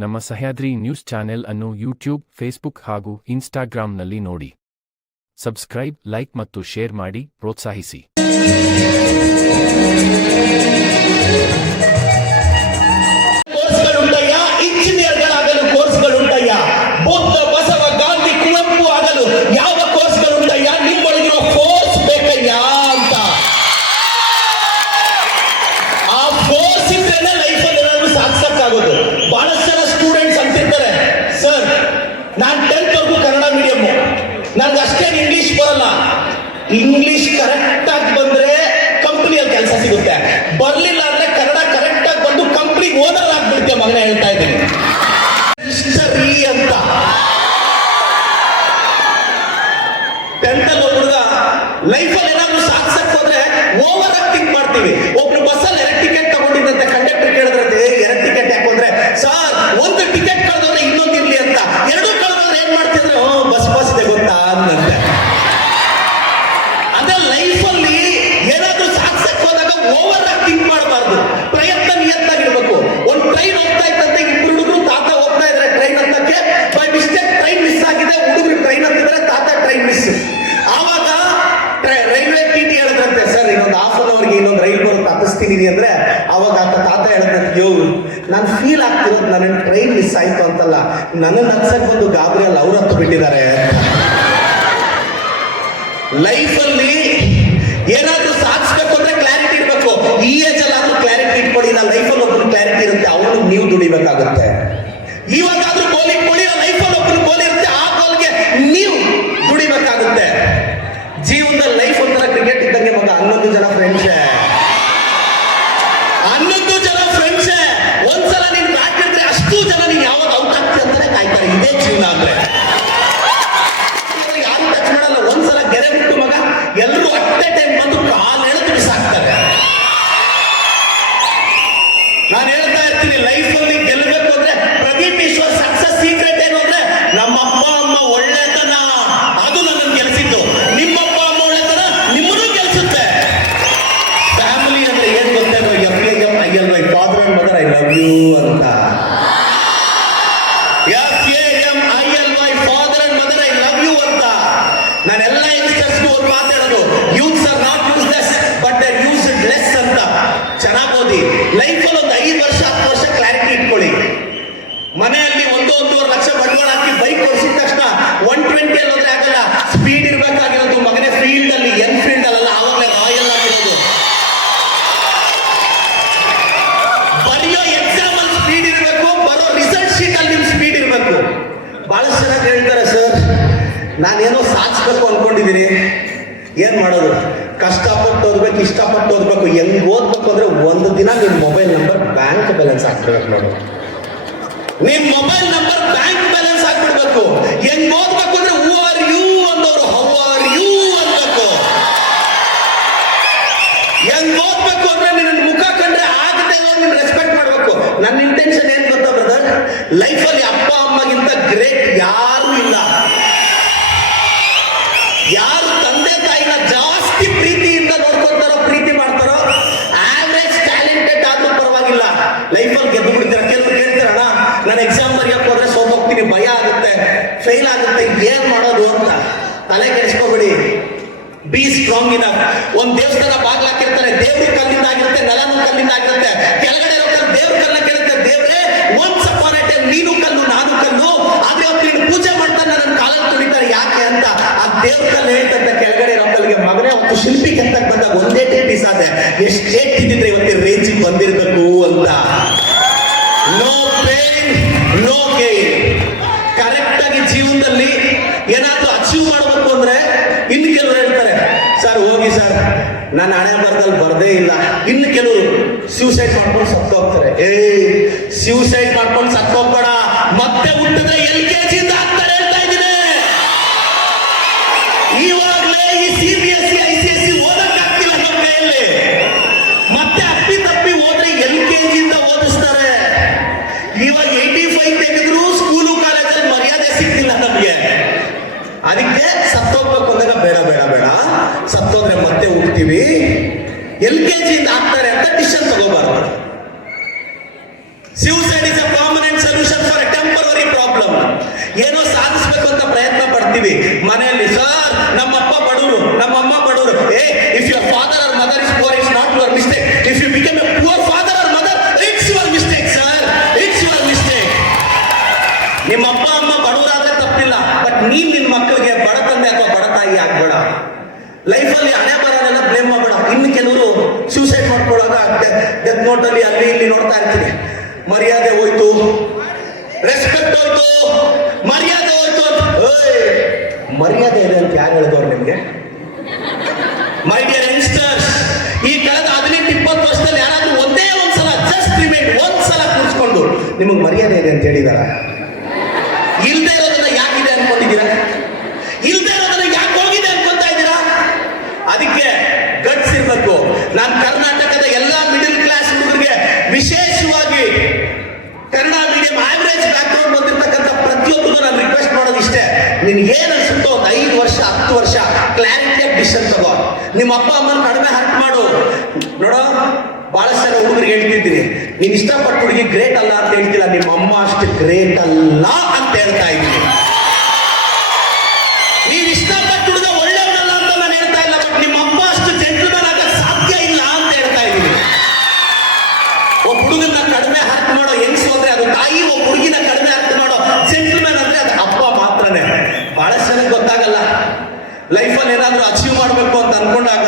ನಮ್ಮ Sahyadri news channel ಅನ್ನು YouTube, Facebook ಹಾಗೂ ಇನ್ಸ್ಟಾಗ್ರಾಂನಲ್ಲಿ ನೋಡಿ. ಸಬ್ಸ್ಕ್ರೈಬ್, ಲೈಕ್ ಮತ್ತು ಶೇರ್ ಮಾಡಿ ಪ್ರೋತ್ಸಾಹಿಸಿ. ಕೋರ್ಸ್ಗಳುಂಟಯ್ಯ, ಇಂಜಿನಿಯರ್ಗಳಾಗಲು ಕೋರ್ಸ್ಗಳುಂಟಯ್ಯ, ಬುದ್ಧ, ಬಸವ, ಗಾಂಧಿ, ಕುವೆಂಪು ಆಗಲು ಯಾವ ಕೋರ್ಸ್ಗಳುಂಟಯ್ಯ? ನಿಮ್ಮೊಳಗಿರೋ ಫೋರ್ಸ್ ಬೇಕಯ್ಯ ಅಂತ. ಆ ಫೋರ್ಸ್ ಇದ್ರೇನೆ ಲೈಫಲ್ಲಿ ಏನಾದ್ರು ಸಾಧಿಸಕ್ಕಾಗೋದು. ಬಹಳಷ್ಟು ಜನ ಸ್ಟೂಡೆಂಟ್ಸ್ ಅಂತಿರ್ತಾರೆ, ಸರ್ ನಾನು 10th ವರೆಗೂ ಕನ್ನಡ ಮೀಡಿಯಂ, ನನ್ಗೆ ಅಷ್ಟೇನು ಇಂಗ್ಲಿಷ್ ಬರಲ್ಲ. ಇಂಗ್ಲಿಷ್ ಕರೆಕ್ಟ್ ಆಗಿ ಬಂದ್ರೆ ಕಂಪನಿಯಲ್ಲಿ ಕೆಲಸ ಸಿಗುತ್ತೆ, ಬರ್ಲಿಲ್ಲ ಅಂದ್ರೆ ಕನ್ನಡ ಕರೆಕ್ಟ್ ಆಗಿ ಬಂದು ಕಂಪನಿಗೆ ಓನರ್ ಆಗ್ಬಿಡುತ್ತೆ ಮಗನ. ಹೇಳ್ತಾ ಇದ್ದೀನಿ ಸರಿ ಅಂತ. 10th ಅಲ್ಲಿ ಹುಡುಗ ಲೈಫಲ್ಲಿ ಏನಾದ್ರು ಸಾಧಿಸಕ್ ಹೋದ್ರೆ ಓವರ್ ಆಗಿ ಥಿಂಕ್ ಮಾಡ್ತೀವಿ. ಒಬ್ರು ಬಸ್ಸಲ್ಲಿ 2 ಟಿಕೆಟ್ ತಗೊಂಡಿದ್ದಂತೆ ಕಂಡಕ್ಟರ್ ಕೇಳಿದ್ರೆ 2 ಟಿಕೆಟ್ ಯಾಕೊಂಡ್ರೆ, ಸರ್ ಒಂದು ಟಿಕೆಟ್ ಕಳೆದ್ರೆ ಇನ್ನೊಂದು ಇರ್ಲಿ ಅಂತ. 2 ಕಳೆದ್ರೆ ಏನ್ ಮಾಡ್ತಿದ್ರೆ, ಬಸ್ ಇದೆ ಗೊತ್ತಾ ಅನ್ನಂತೆ. ಅದೇ ಲೈಫಲ್ಲಿ ಏನಾದ್ರೂ ಸಾಧಿಸಕ್ ಹೋದಾಗ ಓವರ್ ಆಗಿ ಥಿಂಕ್ ಮಾಡಬಾರ್ದು, ಪ್ರಯತ್ನ ನಿಯತ್ತಾಗಿರ್ಬೇಕು. ಒಂದು ಟ್ರೈನ್ ಹೋಗ್ತಾ ಇತ್ತಂತೆ, ಇಬ್ರು ಹುಡುಗರು ತಾತ ಹೋಗ್ತಾ ಇದ್ರೆ ಟ್ರೈನ್ ಹತ್ತಕ್ಕೆ, ಬೈ ಮಿಸ್ಟೇಕ್ ಟ್ರೈನ್ ಮಿಸ್ ಆಗಿದೆ. ಹುಡುಗರು ಟ್ರೈನ್ ಹತ್ತಿದ್ರೆ, ತಾತ ಟ್ರೈನ್ ಮಿಸ್. ಆವಾಗ ರೈಲ್ವೆ ಟಿ ಹೇಳಿದ್ರಂತೆ, ಸರ್ ಇನ್ನೊಂದು ಹಾಫ್ ಅನ್ ಅವರ್ಗೆ ಇನ್ನೊಂದು ರೈಲ್ ಬರುತ್ತೆ, ಹತ್ತಿಸ್ತೀನಿ ಅಂದ್ರೆ. ಅವಾಗ ತಾತ ಹೇಳಿದ್ರಂತೆ, ಯೋ ನಾನು ಫೀಲ್ ಆಗ್ತಿರೋದು ನನ್ನ ಟ್ರೈನ್ ಮಿಸ್ ಆಯ್ತು ಅಂತಲ್ಲ, ನನ್ನ ಹತ್ಸಕ್ ಬಂದು ಗಾಬರಿಯಲ್ಲಿ ಅವ್ರು ಹತ್ತು ಬಿಟ್ಟಿದ್ದಾರೆ. ಲೈಫಲ್ಲಿ ಏನಾದ್ರೂ ಸಾಧಿಸ್ಬೇಕು ಅಂದ್ರೆ ಕ್ಲಾರಿಟಿ ಇರಬೇಕು. ಈ ಏಜ್ ಅಲ್ಲಾದ್ರೂ ಕ್ಲಾರಿಟಿ ಇಟ್ಕೊಳ್ಳಿ. ನಾ ಲೈಫಲ್ಲಿ ಒಬ್ಬರು ಕ್ಲಾರಿಟಿ ಇರುತ್ತೆ, ಅವನು ನೀವು ದುಡಿಬೇಕಾಗುತ್ತೆ. ಇವಾಗಾದ್ರೂ ಗೋಲ್ ಇಟ್ಕೊಳ್ಳಿ, ಲೈಫಲ್ಲಿ ಒಬ್ಬರು ಗೋಲ್ ಇರುತ್ತೆ, ಆ ಗೋಲ್ಗೆ ನೀವು ದುಡಿಬೇಕಾಗುತ್ತೆ. ಜೀವನದಲ್ಲಿ ಲೈಫ್ ಒಂಥರ ಕ್ರಿಕೆಟ್ ಇದ್ದಂಗೆ ಮಗ. 11 ಜನ ಫ್ರೆಂಡ್ಸೇ, 11 ಜನ ಫ್ರೆಂಡ್ಸೇ. ಒಂದ್ಸಲ ನೀನ್ ಬ್ಯಾಟ್ ಹಿಡಿದ್ರೆ ಅಷ್ಟು ಜನ ನೀನ್ ಯಾವಾಗ ಔಟ್ ಆಗ್ತೀಯ ಅಂತಾನೆ ಕಾಯ್ತಾರೆ. ಇದೇ ಜೀವನ ಅಂದ್ರೆ ಯಾರು ಟಚ್ ಮಾಡಲ್ಲ. ಒಂದ್ಸಲ ಗೆರೆ ಬಿಟ್ಟು ಮಗ ಎಲ್ಲರೂ ಅಟ್ಟೆ ಟೈಮ್ ಬಂದು ಕಾಲ್ ಎಳೆದು ಬಿಸಾಕ್ತಾರೆ. ನಾನು ಹೇಳ್ತಾ ಇರ್ತೀನಿ, ಲೈಫಲ್ಲಿ ಗೆಲ್ಲಬೇಕು ಅಂದ್ರೆ ಪ್ರದೀಪ್ ಈಶ್ವರ್ ಸಕ್ಸಸ್ ಸೀಕ್ರೆಟ್ ಏನು ಅಂದ್ರೆ, ನಮ್ಮ ಅಪ್ಪ ಅಮ್ಮ ಒಳ್ಳೆತನ, ಅದು ನನ್ನನ್ನು ಗೆಲ್ಸಿದ್ದು. ನಿಮ್ಮ ಅಪ್ಪ ಅಮ್ಮ ಒಳ್ಳೆತನ ನಿಮ್ಮನ್ನು ಗೆಲ್ಸುತ್ತೆ. ಫ್ಯಾಮಿಲಿ ಅಂದ್ರೆ ಏನ್ ಗೊತ್ತೇನೋ, FAMILY, father and mother I love you ಅಂತ. FAMILY, father and mother I love you ಅಂತ. ನಾನೆಲ್ಲ ಯಂಗ್ಸ್ಟರ್ಸ್ಗೂ ಒಂದು ಮಾತಾಡೋದು, youths are not useless but they used less ಅಂತ. ಚೆನ್ನಾಗಿ ಓದಿ. ಲೈಫಲ್ಲಿ ಒಂದು 5 ವರ್ಷ 10 ವರ್ಷ ಕ್ಲಾರಿಟಿ ಇಟ್ಕೊಳ್ಳಿ. ಮನೆಯಲ್ಲಿ 1-1.5 ಲಕ್ಷ ಬಂಡವಾಳ ಹಾಕಿ ಬೈಕ್ ಕೊಡಿಸಿದ ತಕ್ಷಣ 120 ಅಲ್ಲಿ ಹೋದ್ರೆ ಆಗಲ್ಲ. ಸ್ಪೀಡ್ ಇರ್ಬೇಕಾಗಿರೋದು ಮಗನೇ ಫೀಲ್ಡ್ ಅಲ್ಲಿ, ಎನ್ಫೀಲ್ಡ್ ಅಲ್ಲ, ಆವಾಗಲೇ ರಾಯಲ್ ಆಗಿರೋದು. ಬರೆಯೋ ಎಕ್ಸಾಮ್ ಅಲ್ಲಿ ಸ್ಪೀಡ್ ಇರಬೇಕು, ಬರೋ ರಿಸಲ್ಟ್ ಶೀಟ್ ಅಲ್ಲಿ ನಿಮ್ ಸ್ಪೀಡ್ ಇರಬೇಕು. ಬಹಳಷ್ಟು ಜನ ಹೇಳ್ತಾರೆ, ಸರ್ ನಾನೇನೋ ಸಾಧಿಸ್ಬೇಕು ಅನ್ಕೊಂಡಿದ್ದೀನಿ, ಏನ್ ಮಾಡೋದು? ಕಷ್ಟಪಟ್ಟು ಓದ್ಬೇಕು, ಇಷ್ಟಪಟ್ಟು ಓದ್ಬೇಕು. ಹೆಂಗ್ ಓದ್ಬೇಕು ಅಂದ್ರೆ, ಒಂದು ದಿನ ನಿಮ್ ಮೊಬೈಲ್ ನಂಬರ್ ಬ್ಯಾಂಕ್ ಬ್ಯಾಲೆನ್ಸ್ ಹಾಕ್ಬಿಡ್ಬೇಕು. ನೋಡು, ನಿಮ್ ಮೊಬೈಲ್ ನಂಬರ್ ಬ್ಯಾಂಕ್ ಬ್ಯಾಲೆನ್ಸ್ ಹಾಕ್ಬಿಡ್ಬೇಕು. ಹೆಂಗ್ ಓದ್ಬೇಕು ಅಂದ್ರೆ, ಹೂ ಆರ್ ಯು ಅಂದವರು ಹೌ ಆರ್ ಯು ಅನ್ಬೇಕು. ಹೆಂಗ್ ಓದ್ಬೇಕು ಅಂದ್ರೆ, ನಿನ್ನ ಮುಖ ಕಂಡ್ರೆ ಆಗದೆ ನಿನ್ ರೆಸ್ಪೆಕ್ಟ್ ಮಾಡ್ಬೇಕು. ನನ್ನ ಇಂಟೆನ್ಷನ್ ಏನ್ ಗೊತ್ತಾ ಬ್ರದರ್, ಲೈಫಲ್ಲಿ ಅಪ್ಪ ಅಮ್ಮಗಿಂತ ಗ್ರೇಟ್ ಯಾರು ಇಲ್ಲ. ಯಾರು ತಂದೆ ತಾಯಿನ ಜಾಸ್ತಿ ಪ್ರೀತಿಯಿಂದ ನೋಡ್ಕೊತಾರೋ, ಪ್ರೀತಿ ಮಾಡ್ತಾರೋ, ಆವರೇಜ್ ಟ್ಯಾಲೆಂಟೆಡ್ ಆದ್ರೂ ಪರವಾಗಿಲ್ಲ, ಲೈಫಲ್ಲಿ ಗೆದ್ದು ಬಿಡ್ತಾರೆ. ಕೆಲವರು ಕೇಳ್ತಾರಣ್ಣ, ನಾನು ಎಕ್ಸಾಮ್ ಬರೆಯಕ್ಕೆ ಹೋದ್ರೆ ಸೋತೋಗ್ತೀನಿ, ಭಯ ಆಗುತ್ತೆ, ಫೇಲ್ ಆಗುತ್ತೆ, ಏನ್ ಮಾಡೋದು ಅಂತ. ತಲೆ ಕೆಡಿಸ್ಕೋಬೇಡಿ, ಬಿ ಸ್ಟ್ರಾಂಗ್ ಇನಫ್. ಒಂದ್ ದೇವಸ್ಥಾನ ಬಾಗ್ಲ ಹಾಕಿರ್ತಾರೆ, ದೇವ್ರ ಕಲ್ಲಿಂದ ಆಗಿರುತ್ತೆ, ನೆಲನೂ ಕಲ್ಲಿಂದ ಆಗಿರುತ್ತೆ. ಕೆಳಗಡೆ ಹೋಗ್ತಾರೆ, ದೇವ್ರ ಕಲ್ಲ ಕೇಳುತ್ತೆ, ದೇವ್ರೆ ಒನ್ಸ್ ಅಪಾನ್ ಎ ಟೈಮ್ ನೀನು ಕಲ್ಲು ನಾನು ಕಲ್ಲು, ಆದ್ರೆ ಅವ್ರು ನೀನು ಪೂಜೆ ಮಾಡ್ತಾರೆ, ನನ್ನ ಕಾಲಲ್ಲಿ ತುಳಿತಾರೆ, ಯಾಕೆ ಅಂತ. ಆ ದೇವ್ರ ಕಲ್ಲು ಹೇಳ್ತಂತೆ ಕೆಳಗಡೆ ಇರೋ ಕಲ್ಲಿಗೆ, ಮಗನೇ ಅವತ್ತು ಶಿಲ್ಪಿ ಕೆತ್ತಕ್ ಬಂದಾಗ ಒಂದೇ ಪೀಸ್ ಆದೆ, ಎಷ್ಟು ಲೇಟ್ ಇದ್ದಿದ್ರೆ ಇವತ್ತಿನ ರೇಂಜಿಗೆ ಬಂದಿರ್ಬೇಕು ಅಂತ. No pain no gain. Correct ಆಗಿ ಜೀವನದಲ್ಲಿ ಏನಾದ್ರೂ ಅಚೀವ್ ಮಾಡಬೇಕು ಅಂದ್ರೆ, ಇನ್ನು ಕೆಲವರು ಹೇಳ್ತಾರೆ, ಸರ್ ಹೋಗಿ ಸರ್ ನಾನು ಹಣೆ ಬರದಲ್ಲಿ ಬರದೇ ಇಲ್ಲ. ಇನ್ನು ಕೆಲವರು ಸ್ಯೂಸೈಡ್ ಮಾಡ್ಕೊಂಡು ಸತ್ತೋಗ್ತಾರೆ. ಸ್ಯೂಸೈಡ್ ಮಾಡ್ಕೊಂಡು ಸತ್ತೋಗ್ಬೇಡ, ಮತ್ತೆ ಹುಟ್ಟಿದ್ರೆ LKG ಇಂದ ಆಗ್ತಾರೆ. ಹೇಳ್ತಾ ಇದ್ದೀನಿ, ಇವಾಗಲೇ ಈ CBSE ICSE ಓದಕ್ ಆಗ್ತಿಲ್ಲ ನಮ್ಮ ಕೈಯಲ್ಲಿ. ಮತ್ತೆ ಅಪ್ಪಿ ತಪ್ಪಿ ಹೋದ್ರೆ LKG ಇಂದ ಓದಿಸ್ತಾರೆ. ಇವಾಗ 85 ತೆಗೆದ್ರು ಸ್ಕೂಲು ಕಾಲೇಜಲ್ಲಿ ಮರ್ಯಾದೆ ಸಿಗ್ತಿಲ್ಲ ನಮ್ಗೆ. ಅದಕ್ಕೆ ಸತ್ತೋಗ್ಬೇಕು ಅಂದಾಗ ಬೇಡ ಬೇಡ ಬೇಡ, ಸತ್ತೋದ್ರೆ ಮತ್ತೆ ಹುಡ್ತೀವಿ, LKG ಇಂದ ಆಗ್ತಾರೆ ಅಂತ ಡಿಸಿಷನ್ ತಗೋಬಾರ್ದು. Suicide is a permanent solution ಮನೆಯಲ್ಲಿ ಸರ್ ನಮ್ಮಪ್ಪ ಬಡವರು ನಮ್ಮಮ್ಮ ಬಡವರು. If your father or mother is poor it's not your mistake. If you become a poor father or mother it's your mistake sir, it's your mistake. ನಿಮ್ಮ ಅಪ್ಪ ಅಮ್ಮ ಬಡವರಾದ್ರೆ ತಪ್ಪಿಲ್ಲ, but ನೀನ್ ನಿನ್ ಮಕ್ಕಳಿಗೆ ಬಡ ತಂದೆ ಅಥವಾ ಬಡ ತಾಯಿ ಆಗ್ಬೇಡ. ಲೈಫಲ್ಲಿ ಹಣೆ ಬರೋದೆಲ್ಲ ಬ್ಲೇಮ್ ಮಾಡಬೇಡ. ಇನ್ನು ಕೆಲವರು ಸೂಸೈಡ್ ಮಾಡ್ಕೊಳ್ಳೋವಾಗ ಡೆತ್ ನೋಟ್ ಅಲ್ಲಿ ಅಲ್ಲಿ ಇಲ್ಲಿ ನೋಡ್ತಾ ಇರ್ತೀನಿ. ಮರ್ಯಾದೆ ಹೋಯ್ತು, ರೆಸ್ಪೆಕ್ಟ್ ಹೋಯ್ತು, ಮರ್ಯಾದೆ ಹೋಯ್ತು. ಮರ್ಯಾದೆ ಇದೆ ಅಂತ ಯಾರು ಹೇಳಿದವ್ರು ನಿಮ್ಗೆ? ಮೈ ಡಿಯರ್ ಯಂಗ್ಸ್ಟರ್ಸ್, ಈ ಕಳೆದ 18-20 ವರ್ಷದಲ್ಲಿ ಯಾರಾದ್ರೂ ಒಂದೇ ಒಂದ್ಸಲ ಜಸ್ಟ್ ರಿಮೈಂಡ್ ಒಂದ್ಸಲ ಕೂರಿಸ್ಕೊಂಡು ನಿಮಗೆ ಮರ್ಯಾದೆ ಇದೆ ಅಂತ ಹೇಳಿದಾರ? ಇಲ್ದೇ ಇರೋದನ್ನ ಯಾಕಿದೆ ಅನ್ಕೊಂಡಿದ್ದೀರಾ? ಇಲ್ದೇ ಇರೋದನ್ನ ಯಾಕೆ ಹೋಗಿದೆ ಅನ್ಕೊಂತಾ ಇದ್ದೀರಾ? ಅದಕ್ಕೆ ಗಟ್ಸ್ ಇರ್ಬೇಕು. ನಾನು ಕರ್ನಾಟಕದ ಎಲ್ಲಾ ಮಿಡಿಲ್ ಕ್ಲಾಸ್ ಹುಡುಗರಿಗೆ, ವಿಶೇಷವಾಗಿ ಕನ್ನಡ ಮೀಡಿಯಂ ಆವರೇಜ್ ಬ್ಯಾಕ್ಗ್ರೌಂಡ್ ಬಂದಿರ್ತಕ್ಕಂಥ ಪ್ರತಿಯೊಬ್ಬರಿಗೂ ನಾನು ರಿಕ್ವೆಸ್ಟ್ ಮಾಡೋದು ಇಷ್ಟೇ. ನಿನ್ಗೆ ಏನ್ ಅನ್ಸುತ್ತೋ ಒಂದು 5 ವರ್ಷ 10 ವರ್ಷ ಕ್ಲಾರಿಟಿ ಡಿಸಿಷನ್ ತಗೋ. ನಿಮ್ಮ ಅಪ್ಪ ಅಮ್ಮನ ಕಡಿಮೆ ಹರ್ಟ್ ಮಾಡು. ನೋಡೋ, ಬಹಳಷ್ಟು ಜನ ಹುಡುಗರಿಗೆ ಹೇಳ್ತಿದ್ದೀನಿ, ನೀನ್ ಇಷ್ಟಪಟ್ಟು ಹುಡುಗಿ ಗ್ರೇಟ್ ಅಲ್ಲ ಅಂತ ಹೇಳ್ತಿಲ್ಲ, ನಿಮ್ಮ ಅಮ್ಮ ಅಷ್ಟು ಗ್ರೇಟ್ ಅಲ್ಲ ಅಂತ ಹೇಳ್ತಾ ಇದ್ದೀನಿ. ನೀವ್ ಇಷ್ಟಪಟ್ಟು ಹುಡುಗ ಒಳ್ಳೆಯವನಲ್ಲ ಅಂತ ನಾನು ಹೇಳ್ತಾ ಇಲ್ಲ, ಬಟ್ ನಿಮ್ಮ ಅಪ್ಪ ಅಷ್ಟು ಜೆಂಟ್ಲ್ಮನ್ ಆಗಕ್ಕೆ ಸಾಧ್ಯ ಇಲ್ಲ ಅಂತ ಹೇಳ್ತಾ ಇದ್ದೀನಿ. ಒಬ್ಬ ಹುಡುಗನ ಕಡಿಮೆ ಹರ್ಟ್ ಮಾಡೋ ಹೆಂಗ್ಸು ಅಂದ್ರೆ ಅದು ತಾಯಿ, ಒಬ್ಬ ಹುಡುಗಿನ ಕಡಿಮೆ ಹರ್ಟ್ ಮಾಡೋ ಜೆಂಟ್ಲ್ಮನ್ ಅಂದ್ರೆ ಅದು ಅಪ್ಪ ಮಾತ್ರನೇ. ಬಹಳಷ್ಟು ಜನಕ್ಕೆ ಗೊತ್ತಾಗಲ್ಲ. ಲೈಫಲ್ಲಿ ಏನಾದ್ರೂ ಅಚೀವ್ ಮಾಡಬೇಕು ಅಂತ ಅನ್ಕೊಂಡಾಗ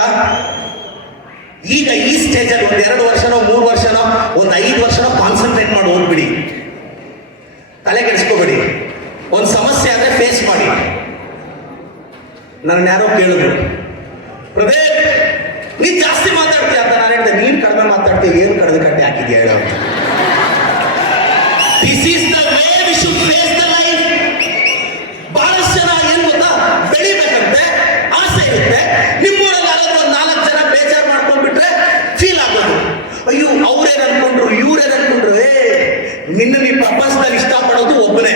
ಈಗ ಈ ಸ್ಟೇಜ್ ಅಲ್ಲಿ 1-2 ವರ್ಷನೋ 3 ವರ್ಷನೋ 5 ವರ್ಷನೋ ಕಾನ್ಸಂಟ್ರೇಟ್ ಮಾಡಿ ಹೋಗ್ಬಿಡಿ. ತಲೆ ಕೆಡಿಸ್ಕೋಬೇಡಿ. ಒಂದು ಸಮಸ್ಯೆ ಆದ್ರೆ ಫೇಸ್ ಮಾಡಿ. ನನ್ನ ಯಾರೋ ಕೇಳಿದ್ರು, ಪ್ರದೇಶ್ ನೀನ್ ಜಾಸ್ತಿ ಮಾತಾಡ್ತೀಯ ಅಂತ. ನಾನು ಹೇಳಿದೆ, ನೀನ್ ಕಡಿಮೆ ಮಾತಾಡ್ತೀಯ, ಏನು ಕಡಿಮೆ ಕಟ್ಟಿ ಹಾಕಿದ್ಯಾ ಹೇಳೋ. This is the way we should face the life. ಬಹಳಷ್ಟು ಜನ ಏನ್ ಗೊತ್ತಾ, ಬೆಳಿಬೇಕಂತೆ ಆಸೆ ಇರುತ್ತೆ. ನಿಮ್ಮೂರಲ್ಲಿ ಯಾರಾದ್ರೂ 4 ಜನ ಬೇಜಾರು ಮಾಡ್ಕೊಂಡ್ಬಿಟ್ರೆ ಫೀಲ್ ಆಗೋದು, ಅಯ್ಯೋ ಅವ್ರೇನ್ ಅನ್ಕೊಂಡ್ರು ಇವ್ರೇನ್ ಅನ್ಕೊಂಡ್ರು. ನಿನ್ನ ಈ ಪ್ರಪಂಚದಲ್ಲಿ ಇಷ್ಟಪಡೋದು ಒಬ್ಬನೇ,